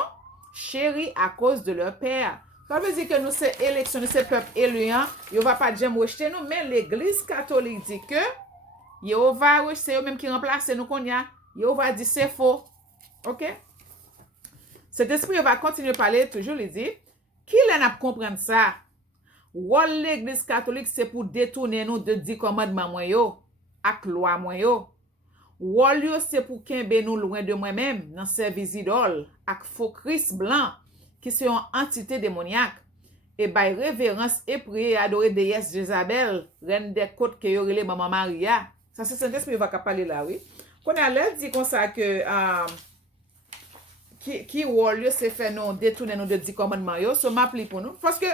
chéris à cause de leur père. Ça veut dire que nous, c'est élection, nous, c'est peuple élu, il ne va pas jamais rejeter nous, mais l'église catholique dit que Jéhovah, c'est eux-mêmes qui remplacent nous qu'on y a. Jéhovah dit c'est faux. Ok? Cet esprit va continuer à parler, toujours, il dit, qui l'en a comprendre ça? Ou l'église catholique, c'est pour détourner nous de 10 commandements, moi, ak loi, moi, Ou c'est pour kembe nous loin de moi-même, dans service idole, ak faux Christ blanc, qui sont une entité démoniaque, et by révérence et prier et adorer déesse Jézabel, reine des côtes que yorele maman Maria. Ça, c'est Saint-Esprit va parler là, oui. Qu'on a l'air dit comme ça que, qui c'est fait nous détourner nous de 10 commandements, yo, so m'appli pour nous. Parce que,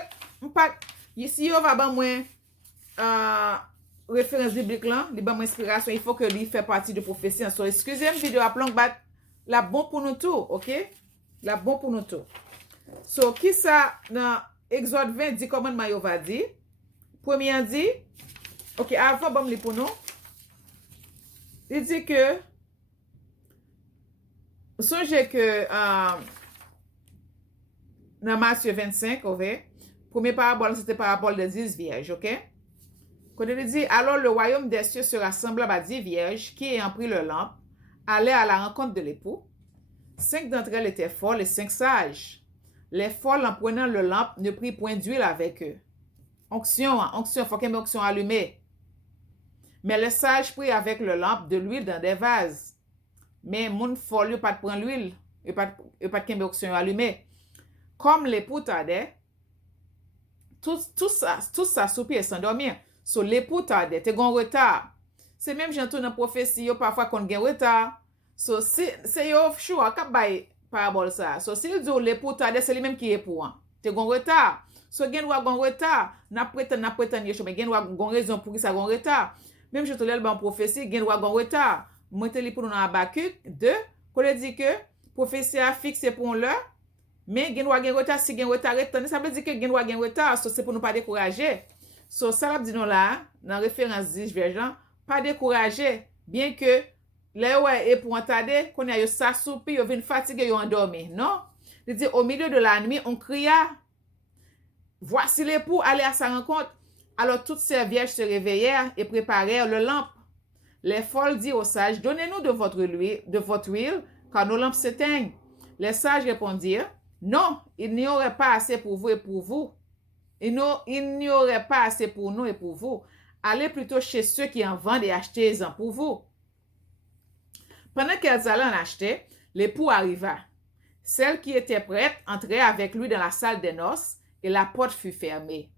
ici, yo va ban moins, référence biblique là, li ban moins inspiration, il faut que lui fait partie de prophétie. So, excusez-moi, vidéo à plan, la bon pour nous tout, ok? La bon pour nous tout. So, qui ça, dans Exode 20, 10 commandements, yo va dire? Premier dit, ok, avant, bon, li pour nous. Il dit que, songez que, dans Matthieu 25, ok? Première parabole, c'était parabole des 10 vierges, ok? Quand il dit, alors le royaume des cieux sera semblable à 10 vierges qui, ayant pris leur lampe, allaient à la rencontre de l'époux. 5 d'entre elles étaient folles et 5 sages. Les folles, en prenant leur lampe, ne prirent point d'huile avec eux. Onction, faut qu'il y ait une onction allumée. Mais les sages prirent avec leur lampe de l'huile dans des vases. Mais mon folle, il pas de prendre l'huile, il pas de qu'il y ait une onction allumée. Comme l'époux tardait, tout ça soupir et s'endormir. So l'époux tardait, t'es gon retard. C'est même j'entends dans prophétie, yo parfois qu'on gen retard. So c'est yo choix k'ap bay parabole ça. So si dit l'époux tardait, c'est lui même qui est pour. T'es gon retard. So gen wa gon retard, n'a prétend yo mais gen wa gon raison pour qui ça gon retard. Même j'entends le ban prophétie, gen wa gon retard. Moi te li pour nous dans Habakkuk 2, qu'on dit que prophétie a fixé pour l'heure. Mais gen wa gen retard, si gen retard, ça veut dire que gen wa gen retard, so c'est pour nous pas décourager. So ça l'a dit nous là, dans référence 10 vierges, pas décourager, bien que les ouais et pour entendre qu'on a yo s'assoupi, yo vinn fatigué, yo endormi. Non, il dit au milieu de la nuit, on cria, voici l'époux, allez à sa rencontre. Alors toutes ces vierges se réveillèrent et préparèrent le lampe. Les folles dirent aux sages, donnez-nous de votre huile, car nos lampes s'éteignent. Les sages répondirent, non, il n'y aurait pas assez pour vous et pour vous. Il n'y aurait pas assez pour nous et pour vous. Allez plutôt chez ceux qui en vendent et achetez-en pour vous. Pendant qu'elles allaient en acheter, l'époux arriva. Celle qui était prête entrait avec lui dans la salle des noces et la porte fut fermée.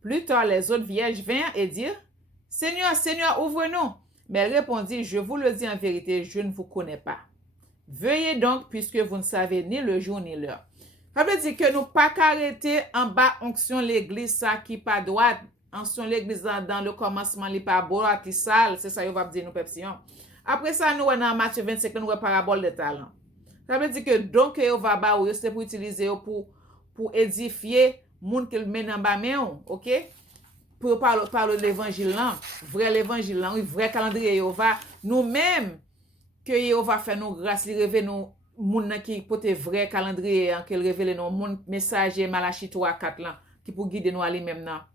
Plus tard, les autres vierges vinrent et dirent, Seigneur, Seigneur, ouvre-nous. Mais elle répondit, je vous le dis en vérité, je ne vous connais pas. Veuillez donc, puisque vous ne savez ni le jour ni l'heure. Ça veut dire que nous pas qu'arrêter en bas onction l'église ça qui pas droite, onction l'église dans le commencement li pas beau, qui sale, c'est ça yo va dire nous pepsion. Après ça nous dans Matthieu 25 nous parabole de talent. Ça veut dire que donc yo va ba ou c'est pour utiliser pour édifier monde qui mène en bas main, OK? Pour parler de l'évangile là, vrai l'évangile là, vrai calendrier yo va nous-mêmes que yo va faire nous grâce li révéler nous moun qui pote vrai calendrier qui révèle nous moun messager Malachie 3-4 là qui pour guider nous aller même là.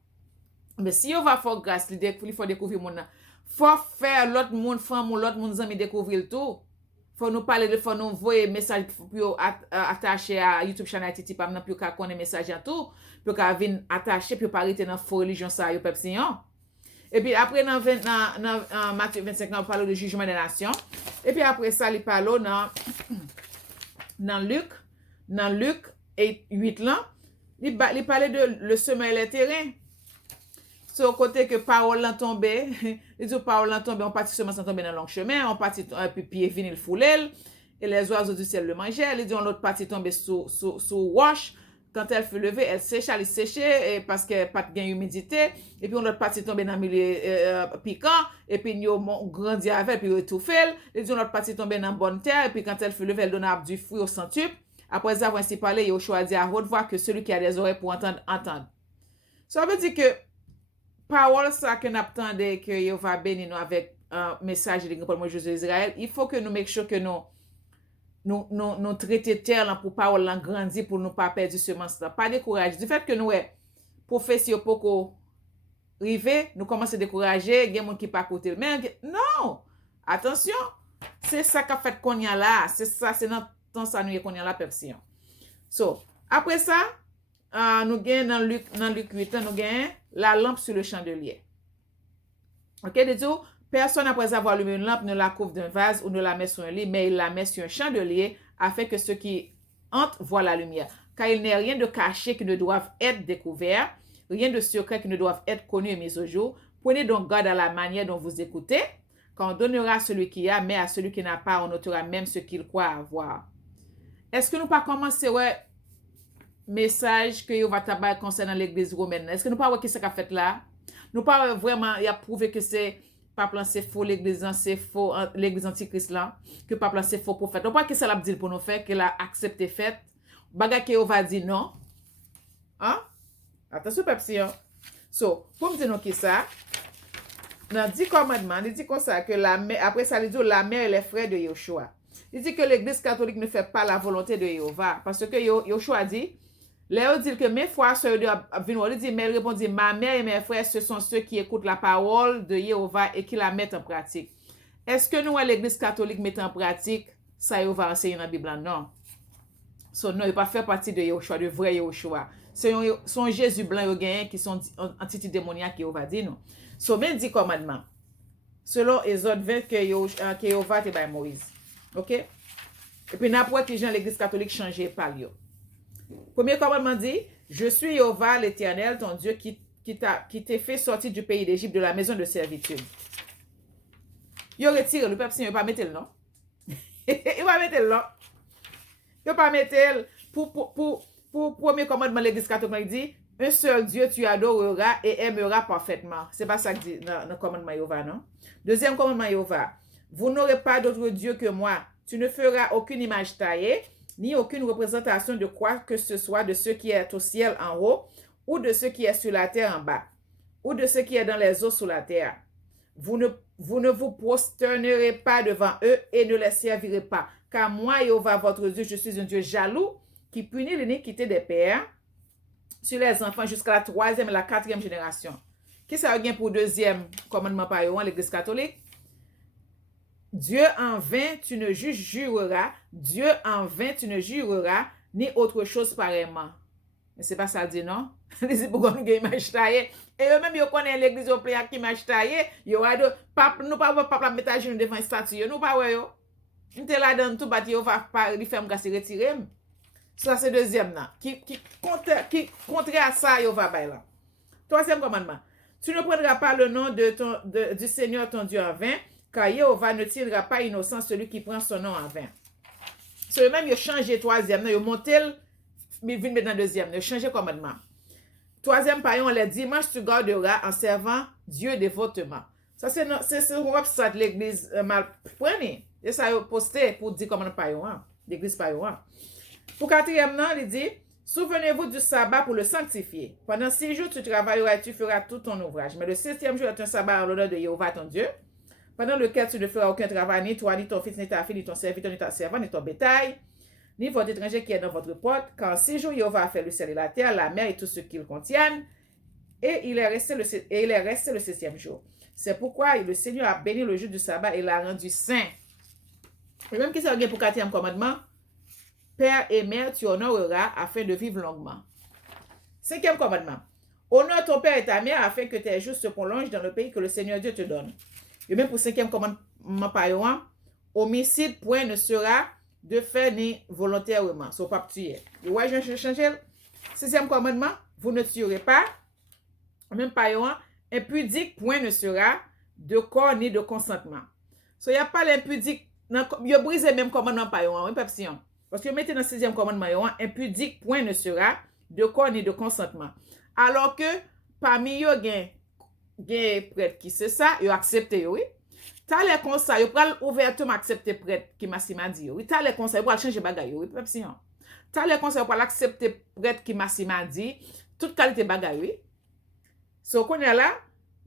Mais si yo va faire grâce il faut découvrir moun là. Faut faire l'autre monde femme ou l'autre monde amis découvrir tout. Faut nous parler de faut nous envoyer message pour attacher à YouTube channel Titi pas nan pour connaître message en tout, pour venir attacher pour pas rester dans faux religion ça yo pepsion. Et puis après dans Matthieu 25 on parle de jugement des nations. Et puis après ça il parle dans Luc 8 là, il parlait de le semer les terrains. Sur le côté que parole l'en tombé, il dit parole l'en tombé, on partit seulement sans tomber dans le long chemin, on partit puis pied vini le foulel et les oiseaux du ciel le mangeaient. Il dit on l'autre partie tomber sous roche. Quand elle fut levée, elle séchait parce qu'elle pas de gain humidité. Et puis on l'autre partie tomber dans le milieu piquant. Et puis nous grandi avec, puis étouffé. Et puis on l'autre partie tomber dans bonne terre. Et puis quand elle fut levée, elle donna du fruit au centuple. Après avoir ainsi parlé, Yoshua dit à haute voix que celui qui a des oreilles pour entendre, entende. Ça veut dire que parole ça que nous attendons que Dieu va bénir nous avec un message de Paul Jésus d'Israël, il faut que nous make sure que nous traiter terre pour parole grandir pour nous pas perdre semence là. Pas décourager. Du fait que nous prophétie pour river, nous commençons à décourager, il y a des gens qui pas côté mais non. Attention, c'est ça qu'a fait qu'on y a là, c'est ça c'est dans temps ça nous qu'on y a la perfection. So, après ça, nous gagnons dans Luc 8, nous gagnons la lampe sur le chandelier. OK, de tout, personne après avoir allumé une lampe ne la couvre d'un vase ou ne la met sur un lit, mais il la met sur un chandelier afin que ceux qui entrent voient la lumière. Car il n'est rien de caché qui ne doive être découvert, rien de secret qui ne doive être connu et mis au jour. Prenez donc garde à la manière dont vous écoutez, car on donnera à celui qui a, mais à celui qui n'a pas, on ôtera même ce qu'il croit avoir. Est-ce que nous pas commencer message que yo va tabac concernant l'église romaine? Est-ce que nous pas voir qui ça qu'a fait là? Nous pas vraiment y a prouvé que c'est pas plan c'est faux l'église c'est faux l'église antichrist là, que pas plan c'est faux prophète. On pas que ça l'a dit pour nous faire qu'elle a accepté fait. Baga que yo va dire non. Hein? Attention Pepsi. So, pour me dire nous qui ça? Dans 10 commandements, il dit comme ça que la mère, après ça il dit la mère et les frères de Yoshua. Il dit que l'église catholique ne fait pas la volonté de Jéhovah parce que Yoshua dit Léo dit que mes frères sœurs il dit mais elle répondit ma mère et mes frères ce sont ceux qui écoutent la parole de Jéhovah et qui la mettent en pratique. Est-ce que nous à l'église catholique mettons en pratique ça Jéhovah enseigne dans la Bible? Non. So, non, il pas faire partie de Yoshua, de vrai Yoshua. C'est son Jésus blanc yo gagnent qui sont entité démoniaque Jéhovah dit non. So mais 10 commandements. Selon Exode 20 que Jéhovah te by Moïse. OK? Et puis n'importe qui gens l'église catholique changer par yo. Premier commandement dit, je suis Jéhovah l'Éternel, ton Dieu qui t'a fait sortir du pays d'Égypte de la maison de servitude. Yo retire le peuple si yo pas mettre le non. Il va mettre le non. Yo pas mettre pour premier commandement l'église catholique dit, un seul Dieu tu adoreras et aimeras parfaitement. C'est pas ça que dit dans le commandement Jéhovah non. Deuxième commandement Jéhovah, vous n'aurez pas d'autre Dieu que moi. Tu ne feras aucune image taillée, ni aucune représentation de quoi que ce soit de ce qui est au ciel en haut, ou de ce qui est sur la terre en bas, ou de ce qui est dans les eaux sous la terre. Vous ne vous prosternerez pas devant eux et ne les servirez pas. Car moi, Jéhovah, votre Dieu, je suis un Dieu jaloux qui punit l'iniquité des pères sur les enfants jusqu'à la 3e et la 4e génération. Qui ça vient pour deuxième commandement par l'Église catholique? Dieu en vain tu ne jureras, Dieu en vain tu ne jureras, ni autre chose pareillement. Mais c'est pas ça dit non. Ils disent pourquoi nous gagnons image taillée. Et eux même ils connaissent l'église au plein qui image taillée, yo a de pape nous pas pape mettre à genoux devant statue, nous pas ouais yo. Nous te là dans tout bâti, va pas lui faire me casser retirer. Ça c'est deuxième là qui contre à ça yo va bailler là. Troisième commandement. Tu ne prendras pas le nom du Seigneur ton Dieu en vain, car Jéhovah ne tiendra pas innocent celui qui prend son nom en vain. C'est même il changé troisième, il monté mais vient maintenant deuxième, il changé commandement. Troisième paillon, les dimanches tu garderas en servant Dieu dévotement. Ça c'est website l'église mal prenez. Et ça a posté pour dire comment paillon, l'église paillon. Pour quatrième non, il dit souvenez-vous du sabbat pour le sanctifier. Pendant 6 jours, tu travailleras et tu feras tout ton ouvrage. Mais le 7e jour est un sabbat en l'honneur de Jéhovah ton Dieu, pendant lequel tu ne feras aucun travail, ni toi, ni ton fils, ni ta fille, ni ton serviteur, ni ta servante, ni ton bétail, ni votre étranger qui est dans votre porte. Car en 6 jours, Jéhovah a fait le ciel et la terre, la mer et tout ce qu'ils contiennent. Et il est resté le 7e jour. C'est pourquoi le Seigneur a béni le jour du sabbat et l'a rendu saint. Et même qui ça vient pour 4e commandement, Père et mère, tu honoreras afin de vivre longuement. 5e commandement. Honore ton père et ta mère afin que tes jours se prolongent dans le pays que le Seigneur Dieu te donne. Et même pour 5e commandement par an, homicide point ne sera de fait ni volontairement. So pas tuer. Et ouais, je vais changer. 6e commandement, vous ne tuerez pas. Même par an, impudique point ne sera de corps ni de consentement. So il n'y a pas l'impudique. Il a brisé même commandement par an. Oui, papillon. Parce que mettez dans le 6e commandement, impudique point ne sera de corps ni de consentement. Alors que parmi eux, il y a prêtre qui c'est ça, ils acceptent, oui. T'as les conseils, ils peuvent ouvertement accepter prêtre qui m'a dit, oui. T'as les conseils, ils peuvent changer bagaille, oui. T'as les conseils, ils peuvent accepter prêtre qui m'a dit, toute qualité bagaille, oui. So qu'on est là,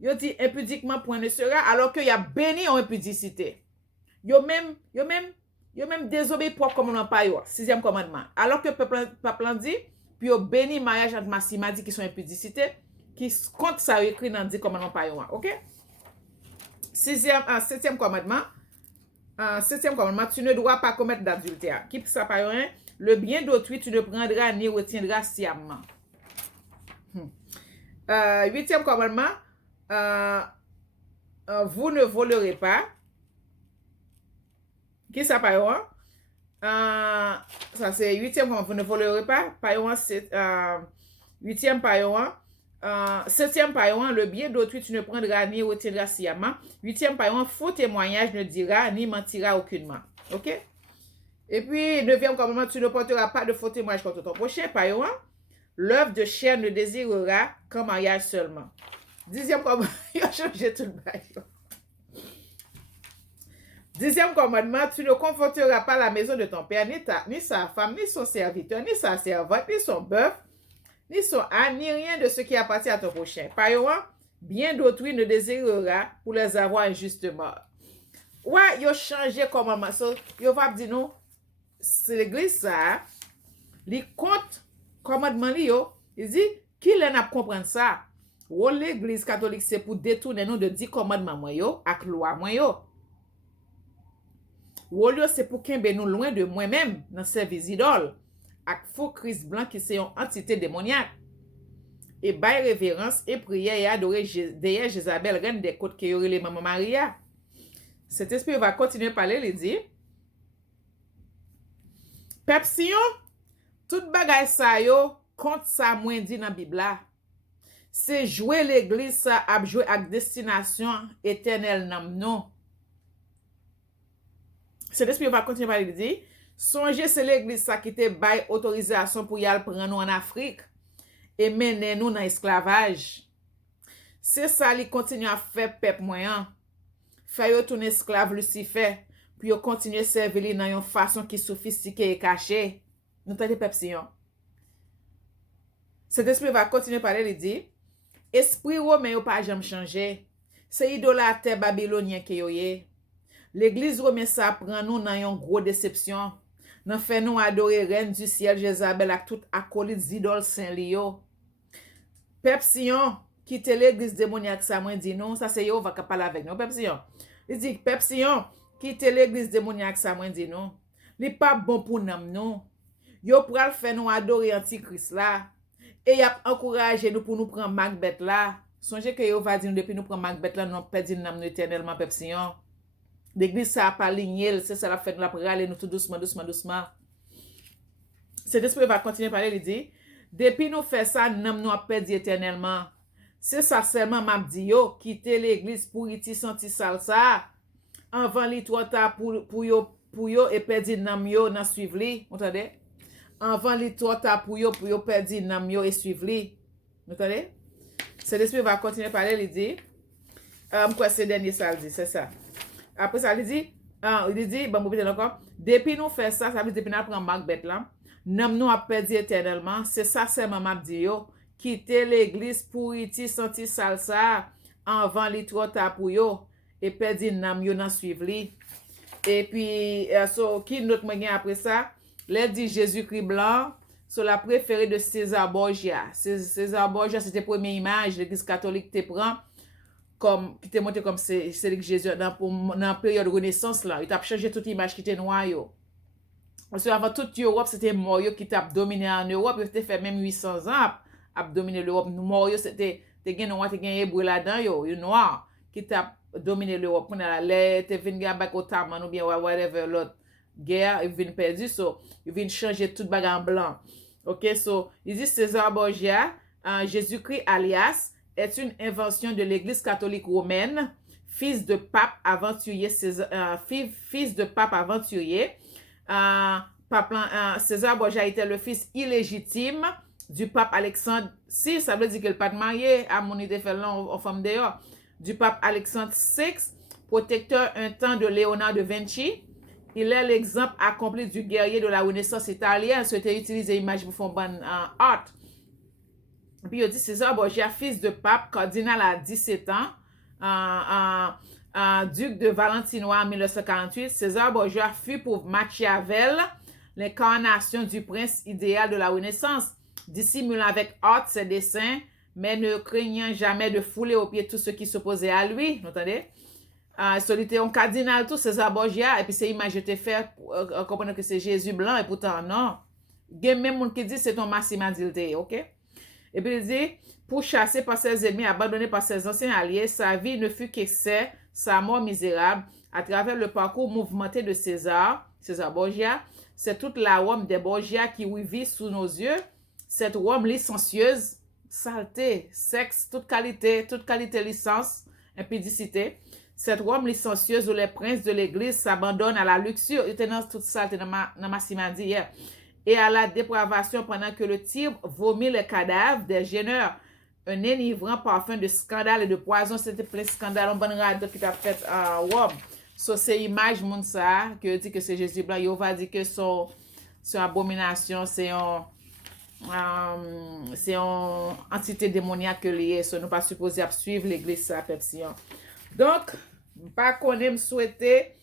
ils dit impudiquement point ne sera, alors qu'il y a béni en impudicité. Yo même désobéi propre commandement par yo, 6e commandement. Alors que peuple dit, puis yo béni mariage entre Massimadi qui sont impudicité, qui compte ça écrit dans 10 commandements par yo, OK? 7e commandement. 7e commandement, tu ne dois pas commettre d'adultère. Qui ça par yo, le bien d'autrui tu ne prendras ni retiendras sciemment. 8e commandement, vous ne volerez pas. Qui ça par yo? Ça c'est 8e commandement, vous ne volerez pas. Par yo, 8e par yo. 7e par yo, le bien d'autrui tu ne prendras ni retiendras sciemment. 8e par yo, faux témoignage ne dira ni mentira aucunement. OK? Et puis 9e commandement, tu ne porteras pas de faux témoignage contre ton prochain. Par yo, l'œuvre de chair ne désirera qu'en mariage seulement. 10e commandement, il a changé tout le bail. 10e commandement, tu ne conforteras pas la maison de ton père, ni sa femme, ni son serviteur, ni sa servante, ni son bœuf, ni son âne, ni rien de ce qui appartient à ton prochain. Par exemple, bien d'autrui ne désirera pour les avoir injustement. Ouais, ils ont changé commandement. So, ils vont dire non, c'est l'église ça, les comptes commandement, ils disent, qui l'en a comprendre ça? Ou l'église catholique, c'est pour détourner nous de 10 commandements, avec loi, ou c'est pour qu'il nous loin de moi-même dans service idole avec faux Christ blanc qui c'est une entité démoniaque et bail révérence et prière et adorer derrière Jézabel reine des côtes qui aurait les maman Maria. Cet esprit va continuer à parler, il dit Pepsion tout bagay sa yo compte ça moins dit dans Bible là. C'est jouer l'église ça a jouer avec destination éternelle non. Cet esprit va continuer par dire, songez c'est l'église ça qui te bail autorisation pour y aller prendre nous en Afrique et mener nous dans esclavage. C'est ça li continue à faire peuple moyen. Faire yo tourner esclave Lucifer, puis yo continuer servir li dans une façon qui sophistiquée et cachée. Nous t'entendez peuple Sion. Cet esprit va continuer par il dit, esprit romain yo pas jamais changer. C'est idolâtre babylonien qui yo yé. L'église romaine ça prend nous dans une grosse déception. Nan fait nous adorer reine du ciel Jézabel avec tout acolyte idoles saint lio. Peuple Sion, quitter l'église démoniaque ça moi dit non, ça c'est yo va parler avec nous peuple Sion. Il dit peuple Sion, quitter l'église démoniaque ça moi dit non. Li pas bon pour nous non. Yo pral faire nous adorer antichrist là et y a encouragé nous pour nous prendre Macbeth là. Songez que yo va dire depuis nous prendre Macbeth là nous perdre nous éternellement peuple Sion. L'église ça a pas ligné, c'est ça la fait nous la praler nous tout doucement. Cet esprit va continuer à parler, il dit, depuis nous faire ça, nous a perdu éternellement. C'est ça seulement m'a dit yo, quitter l'église pour iti senti salsa, avant li trop tard pour yo et perdu nam yo nan suivre li, entendez? Avant li trop tard pour yo perdu nam yo et suivre li. Entendez? Cet esprit va continuer à parler, il dit, quoi c'est dernier ça dit, c'est ça. Après ça il dit bon encore, depuis nous faire ça, ça veut dire depuis nous prendre Macbeth là. Nous a perdu éternellement. C'est ça, c'est maman dit yo. Quitter l'église pour iti senti salsa avant li trop tard pour yo et perdu nam yo nan suivre li. Et puis qui notre moyen après ça, les dit Jésus-Christ blanc, sur la préférée de César Borgia. César Borgia c'était première image l'église catholique te prend comme qui te monté comme c'est que Jésus dans période renaissance là, il t'a changé toute image qui était noir yo. Parce que avant toute Europe, c'était Morio qui t'a dominé en Europe. Il était fait même 800 ans à dominer l'Europe. Morio, c'était noir, t'es gagné hébreu là-dedans, yo noir qui t'a dominé l'Europe. On a l'air, t'es venu gagner Ottoman ou bien whatever l'autre guerre, il vient perdu, so il vient changer toute bagarre en blanc. Ok, so il dit César Borgia, Jésus-Christ alias, est une invention de l'Église catholique romaine, fils de pape aventurier, fils de pape aventurier. César Borgia était le fils illégitime du pape Alexandre VI, ça veut dire que le pape marié à monité fait en femme d'ailleurs, du pape Alexandre VI, protecteur un temps de Léonard de Vinci. Il est l'exemple accompli du guerrier de la Renaissance italienne. C'était utiliser l'image pour faire bon art. Puis il dit César Borgia, fils de pape, cardinal à 17 ans, duc de Valentinois en 1948, César Borgia fut pour Machiavel l'incarnation du prince idéal de la Renaissance, dissimulant avec art ses dessins, mais ne craignant jamais de fouler aux pieds tous ceux qui s'opposaient à lui. Vous entendez? C'était un cardinal tout, César Borgia, et puis c'est image te fait comprendre que c'est Jésus blanc, et pourtant non. Il y a même monde qui dit c'est ton Massimo Dilté, ok? Et puis il dit, pour chasser par ses ennemis, abandonné par ses anciens alliés, sa vie ne fut qu'excès, sa mort misérable, à travers le parcours mouvementé de César Borgia. C'est toute la Rome des Borgia qui vit sous nos yeux, cette Rome licencieuse, saleté, sexe, toute qualité licence, impudicité. Cette Rome licencieuse où les princes de l'église s'abandonnent à la luxure, il était dans toute ça, dans ma simadi hier, et à la dépravation pendant que le tigre vomit les cadavres des gêneurs. Un enivrant parfum de scandale et de poison, c'était plein de scandale, un bon rade qui t'a fait à Rome. So, c'est image, moun ça, que dit que c'est Jésus blanc, il va dire que c'est abomination, c'est une entité démoniaque liée, so, nous pas supposé suivre l'église, ça, Pepsi. Donc, pas qu'on aime souhaiter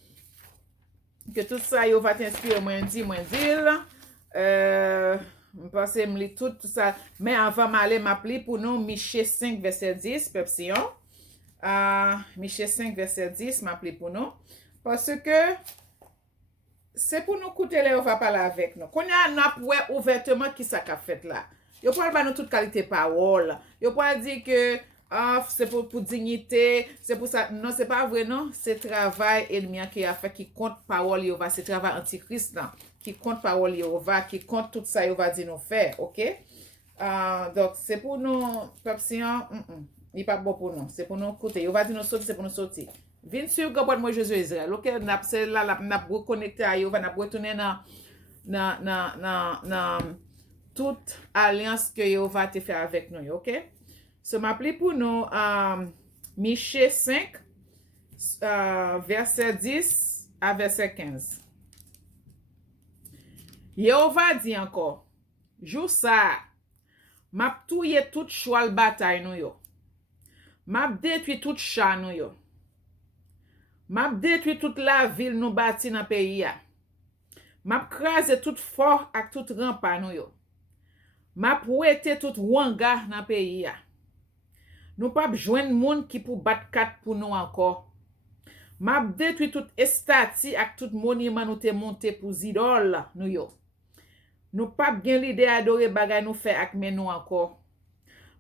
que tout ça, il va t'inspirer, moins dire. Je pense que je lis tout ça. Mais avant d'aller m'appeler pour nous, Michée 5, verset 10, Pepsi. Michée 5, verset 10, m'appeler pour nous. Parce que c'est pour nous écouter là, on va parler avec nous. Qu'on a ouvertement qui ça qu'a fait là. Yo pas pas nous toute qualité parole. Yo pas dire que c'est pour dignité, c'est pour ça. Non, c'est pas vrai, non. C'est travail ennemi qui a fait, qui compte parole, c'est travail antichrist là, qui compte parole, qui compte tout ça, va dire nous faire, ok? Donc, c'est pour nous, Pepsi, il n'est pas bon pour nous. C'est pour nous écouter. Il va dire nous sortir, c'est pour nous sortir. Viens sur le moi Jésus Israël. Ok, c'est là, on a reconnecté à eux, on a retourné dans toute alliance que yo va te faire avec nous, ok? So, m'appelez pour nous Michée 5, verset 10 à verset 15. Yehova dit encore, jour ça, m'a touye tout choual bataille nous yo. M'a détruit tout chat nous yo. M'a détruit toute la ville nous bâti dans pays ya. M'a crasé tout fort ak tout rempart nous yo. M'a pouete tout wanga dans pays ya. Nous pas joindre monde qui pour battre quatre pour nous encore. M'a détruit tout estati ak tout monument nous te monté pour idole nous yo. Nous pas gen l'idée adorer bagay nous fait ak men nous encore.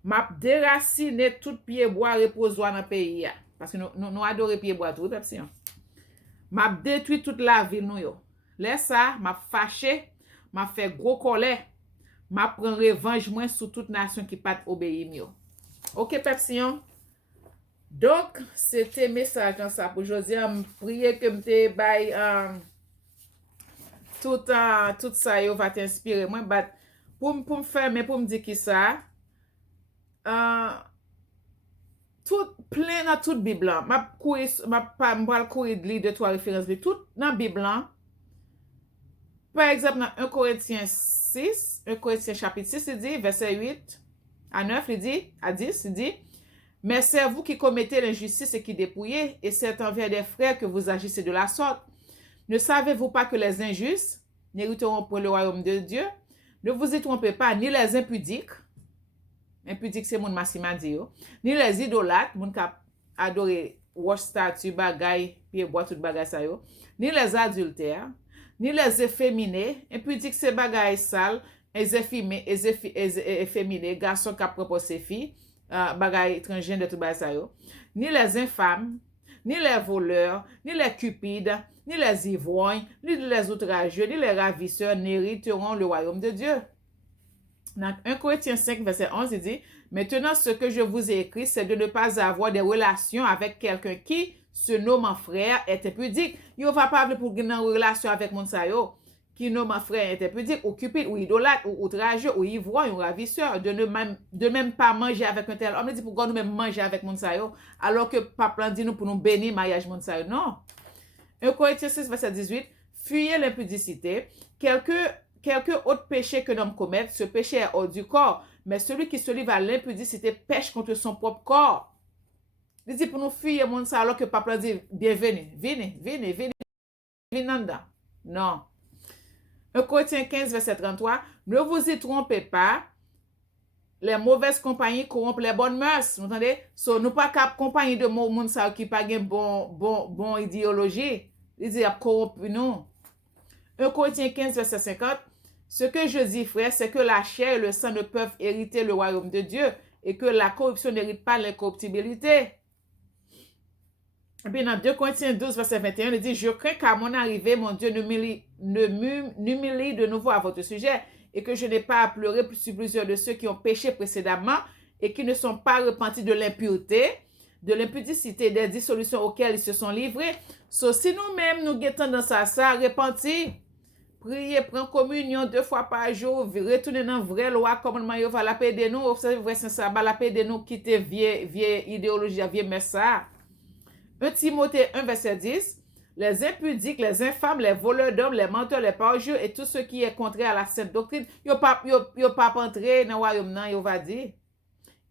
M'a déraciner tout pied bois reposoir dans pays parce que nous adorer pied bois tout pepsi. M'a détruit toute la ville nous yo. Laisse ça, m'a fâché, m'a fait gros colère. M'a prend revanche moi sur toute nation qui pas obéir yo. OK pepsi. Donc, c'était message dans ça pour aujourd'hui. Je prie que je bay tout ça yo va t'inspirer. Moi, pour me faire, mais pour me dire qui ça, tout plein dans toute Bible. Je courir de deux, trois références. Tout dans la Bible. Par exemple, dans 1 Corinthiens 6, 1 Corinthiens chapitre 6, il dit, verset 8 à 9, il dit, à 10, il dit, mais c'est vous qui commettez l'injustice et qui dépouillez, et c'est envers des frères que vous agissez de la sorte. Ne savez-vous pas que les injustes n'hériteront pour le royaume de Dieu? Ne vous y trompez pas, ni les impudiques, impudiques c'est mon massimadi, ni les idolâtres, mon qui adoré wash statue, bagay, puis boire tout bagay ça yo, ni les adultères, ni les efféminés, impudiques c'est bagay sale, efféminés, garçons qui proposent ses filles, bagay étrangers de tout bagay ça yo, ni les infâmes, ni les voleurs, ni les cupides, ni les ivrognes, ni les outrageux, ni les ravisseurs n'hériteront le royaume de Dieu. Dans 1 Corinthiens 5, verset 11, il dit, maintenant ce que je vous ai écrit, c'est de ne pas avoir des relations avec quelqu'un qui se nomme frère est impudique. Yo va pas pour une relation avec mon sayo qui nomme frère est impudique, ou cupide, ou idolâtre, ou outrageux, ou ivrogne, ou ravisseur, de même pas manger avec un tel homme. On dit pourquoi nous même manger avec mon sayo, alors que papa dit nous pour nous bénir mariage mon sayo. Non. 1 Corinthiens 6, verset 18, fuyez l'impudicité. Quelque autre péché que l'homme commette, ce péché est hors du corps. Mais celui qui se livre à l'impudicité pêche contre son propre corps. Il dit pour nous fuir mon ça alors que papa dit bienvenue, venez non. 1 Corinthiens 15, verset 33, ne vous y trompez pas, les mauvaises compagnies corrompent les bonnes mœurs. Vous entendez? So, nous pas cap compagnie de monde ça qui pas une bon idéologie. Il dit corrompu nous. 1 Corinthiens 15, verset 50, ce que je dis, frère, c'est que la chair et le sang ne peuvent hériter le royaume de Dieu et que la corruption n'hérite pas l'incorruptibilité. Et puis dans 2 Corinthiens 12, verset 21, il dit, je crains qu'à mon arrivée, mon Dieu n'humilie de nouveau à votre sujet et que je n'ai pas à pleurer sur plusieurs de ceux qui ont péché précédemment et qui ne sont pas repentis de l'impureté, de l'impudicité, des dissolutions auxquelles ils se sont livrés. So, si nous-mêmes, nous guettons dans ça, repentir, prier, prendre communion 2 fois par jour, retourner dans vraie loi, commandement, il va la paix de nous, observer vrai ça, la paix de nous, quitter vieille idéologie, vieille message. 1 Timothée 1, verset 10, les impudiques, les infâmes, les voleurs d'hommes, les menteurs, les parjures et tout ce qui est contraire à la sainte doctrine, yo pas entrer dans le royaume, non, yo va dire.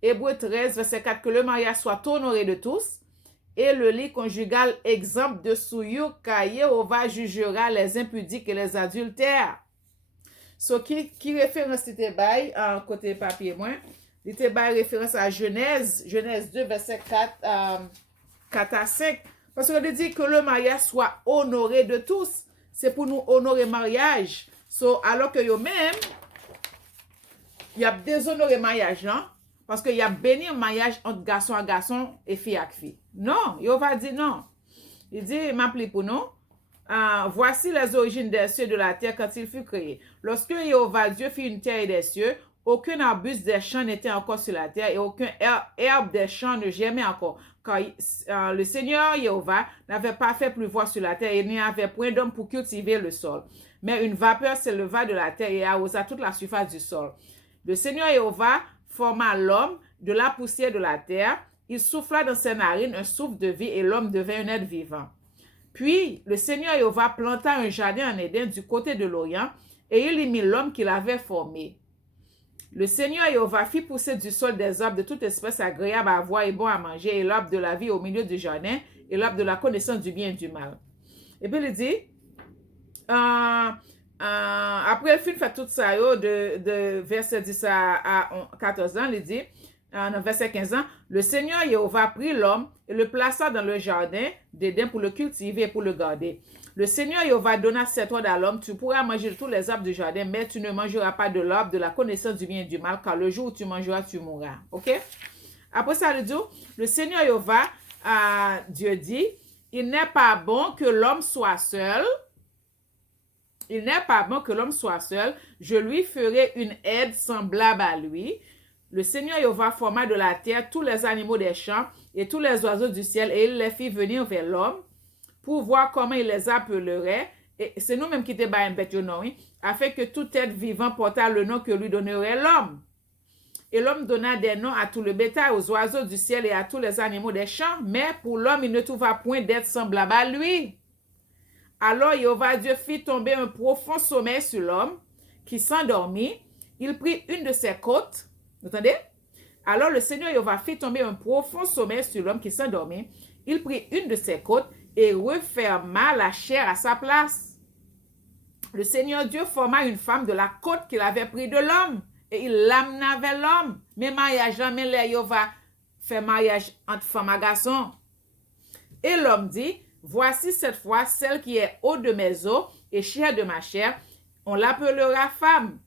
Hébreux 13, verset 4, que le mariage soit honoré de tous et le lit conjugal exempt de souillure, car Jéhovah jugera les impudiques et les adultères. So, qui référence c'était bail en côté papier moi? Il était bail référence à Genèse 2, verset 4 à 5. Parce qu'on dit que le mariage soit honoré de tous. C'est pour nous honorer le mariage. So, alors que yo même, il y a déshonoré le mariage, non? Parce qu'il y a béni un mariage entre garçon à garçon et fille à fille. Non, il va dire non. Il dit, m'appelle pour nous. Voici les origines des cieux et de la terre quand il fut créé. Lorsque Jéhovah Dieu fit une terre et des cieux, aucun arbuste des champs n'était encore sur la terre et aucun herbe des champs ne germait encore. Car le Seigneur Jéhovah n'avait pas fait pleuvoir sur la terre et il n'y avait point d'homme pour cultiver le sol. Mais une vapeur s'éleva de la terre et arrosa toute la surface du sol. Le Seigneur Jéhovah forma l'homme de la poussière de la terre. Il souffla dans ses narines un souffle de vie et l'homme devint un être vivant. Puis le Seigneur Jéhovah planta un jardin en Éden du côté de l'Orient et il y mit l'homme qu'il avait formé. Le Seigneur Jéhovah fit pousser du sol des arbres de toute espèce agréables à voir et bon à manger, et l'arbre de la vie au milieu du jardin, et l'arbre de la connaissance du bien et du mal. Et puis il dit, après le film fait tout ça, de verset 10 à 14 ans, il dit, dans verset 15 ans, le Seigneur Jéhovah prit l'homme et le plaça dans le jardin d'Éden pour le cultiver et pour le garder. Le Seigneur Jéhovah donna cette ordre à l'homme, tu pourras manger de tous les arbres du jardin, mais tu ne mangeras pas de l'arbre de la connaissance du bien et du mal, car le jour où tu mangeras, tu mourras. Ok? Après ça, le Seigneur Jéhovah, Dieu dit, il n'est pas bon que l'homme soit seul. Il n'est pas bon que l'homme soit seul. Je lui ferai une aide semblable à lui. Le Seigneur Jéhovah forma de la terre tous les animaux des champs et tous les oiseaux du ciel, et il les fit venir vers l'homme pour voir comment il les appellerait. Et c'est nous-mêmes qui te baillons bête, afin que tout être vivant porta le nom que lui donnerait l'homme. Et l'homme donna des noms à tout le bétail, aux oiseaux du ciel et à tous les animaux des champs, mais pour l'homme, il ne trouva point d'être semblable à lui. Alors Jéhovah Dieu fit tomber un profond sommeil sur l'homme qui s'endormit. Il prit une de ses côtes. Vous entendez? Alors le Seigneur Jéhovah fit tomber un profond sommeil sur l'homme qui s'endormit. Il prit une de ses côtes et referma la chair à sa place. Le Seigneur Dieu forma une femme de la côte qu'il avait pris de l'homme et il l'amena vers l'homme. Mais mariage, jamais les Jéhovah fait mariage entre femme et garçon. Et l'homme dit, voici cette fois celle qui est haut de mes os et chair de ma chair. On l'appellera femme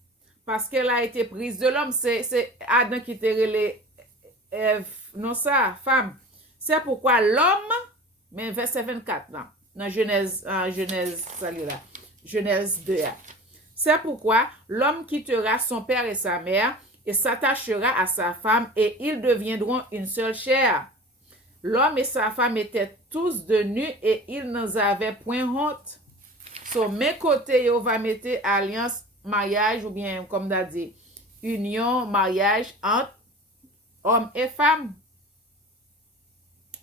parce qu'elle a été prise de l'homme. C'est Adam qui t'a relé Ève, non ça, femme. C'est pourquoi l'homme, mais verset 24, là, dans Genèse 2. C'est pourquoi l'homme quittera son père et sa mère et s'attachera à sa femme et ils deviendront une seule chair. L'homme et sa femme étaient tous de nus et ils n'en avaient point honte. Sur mes côtés, Jéhovah mettait alliance, mariage, ou bien, comme on dit, union, mariage entre homme et femme.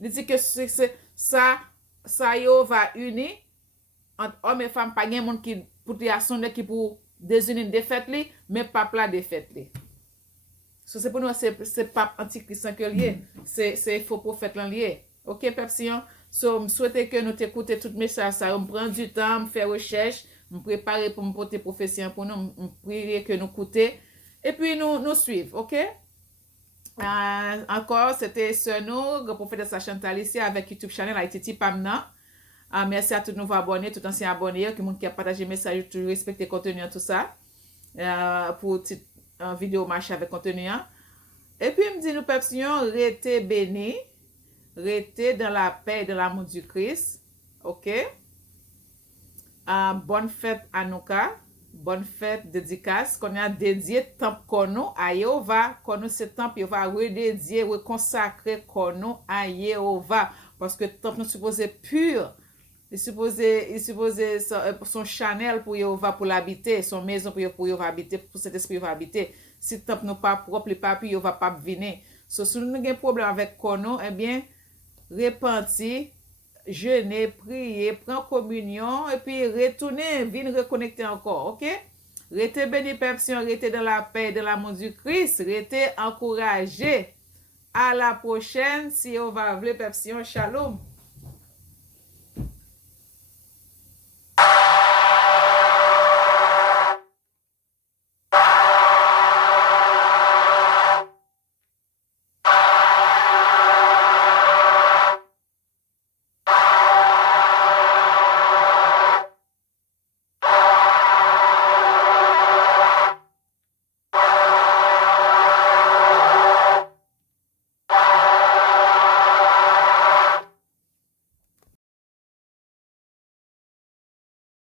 Il dit que ça Jéhovah uni entre homme et femme, pas de monde qui pour qui pour désunir des fêtes, mais pas plat des fêtes. C'est pour nous, c'est pas antichrist que lié, c'est faux prophète lié. Ok, Pepsion? So, je souhaite que nous t'écoutons tout message, ça, on prend du temps, on fait recherche, on prépare pour me porter profession pour nous, on prie que nous écoutons, et puis nous suivons, ok? Encore, c'était Sœur le prophète de sa Chantal ici avec YouTube channel Haïti Pamna. Merci à tous nouveaux abonnés, tout anciens abonnés, qui a partagé le message, toujours respecté le contenu, tout ça. Pour petite vidéo marche avec contenu. Et puis, il me dit, nous, Pepsion, restez bénis, restez dans la paix et dans l'amour du Christ. Ok? Bonne fête à nous, bonne fête dédicace qu'on a dédié temple Kono à Jéhovah. Kono c'est temple Jéhovah redédié, reconsacré Kono à Jéhovah parce que temple nous supposé pur. Il supposé son Chanel pour Jéhovah pour l'habiter, son maison pour Jéhovah habiter, pour cet esprit Jéhovah habiter. Si temple nous pas propre, les papiers Jéhovah pas venir. So, si nous avons un problème avec Kono, eh bien repentir, jeûner, prier, prendre communion et puis retourner, venir reconnecter encore, ok? Restez béni, Pepsion, restez dans la paix, dans l'amour du Christ, restez encouragé. À la prochaine, si on va vouloir, Pepsion, shalom.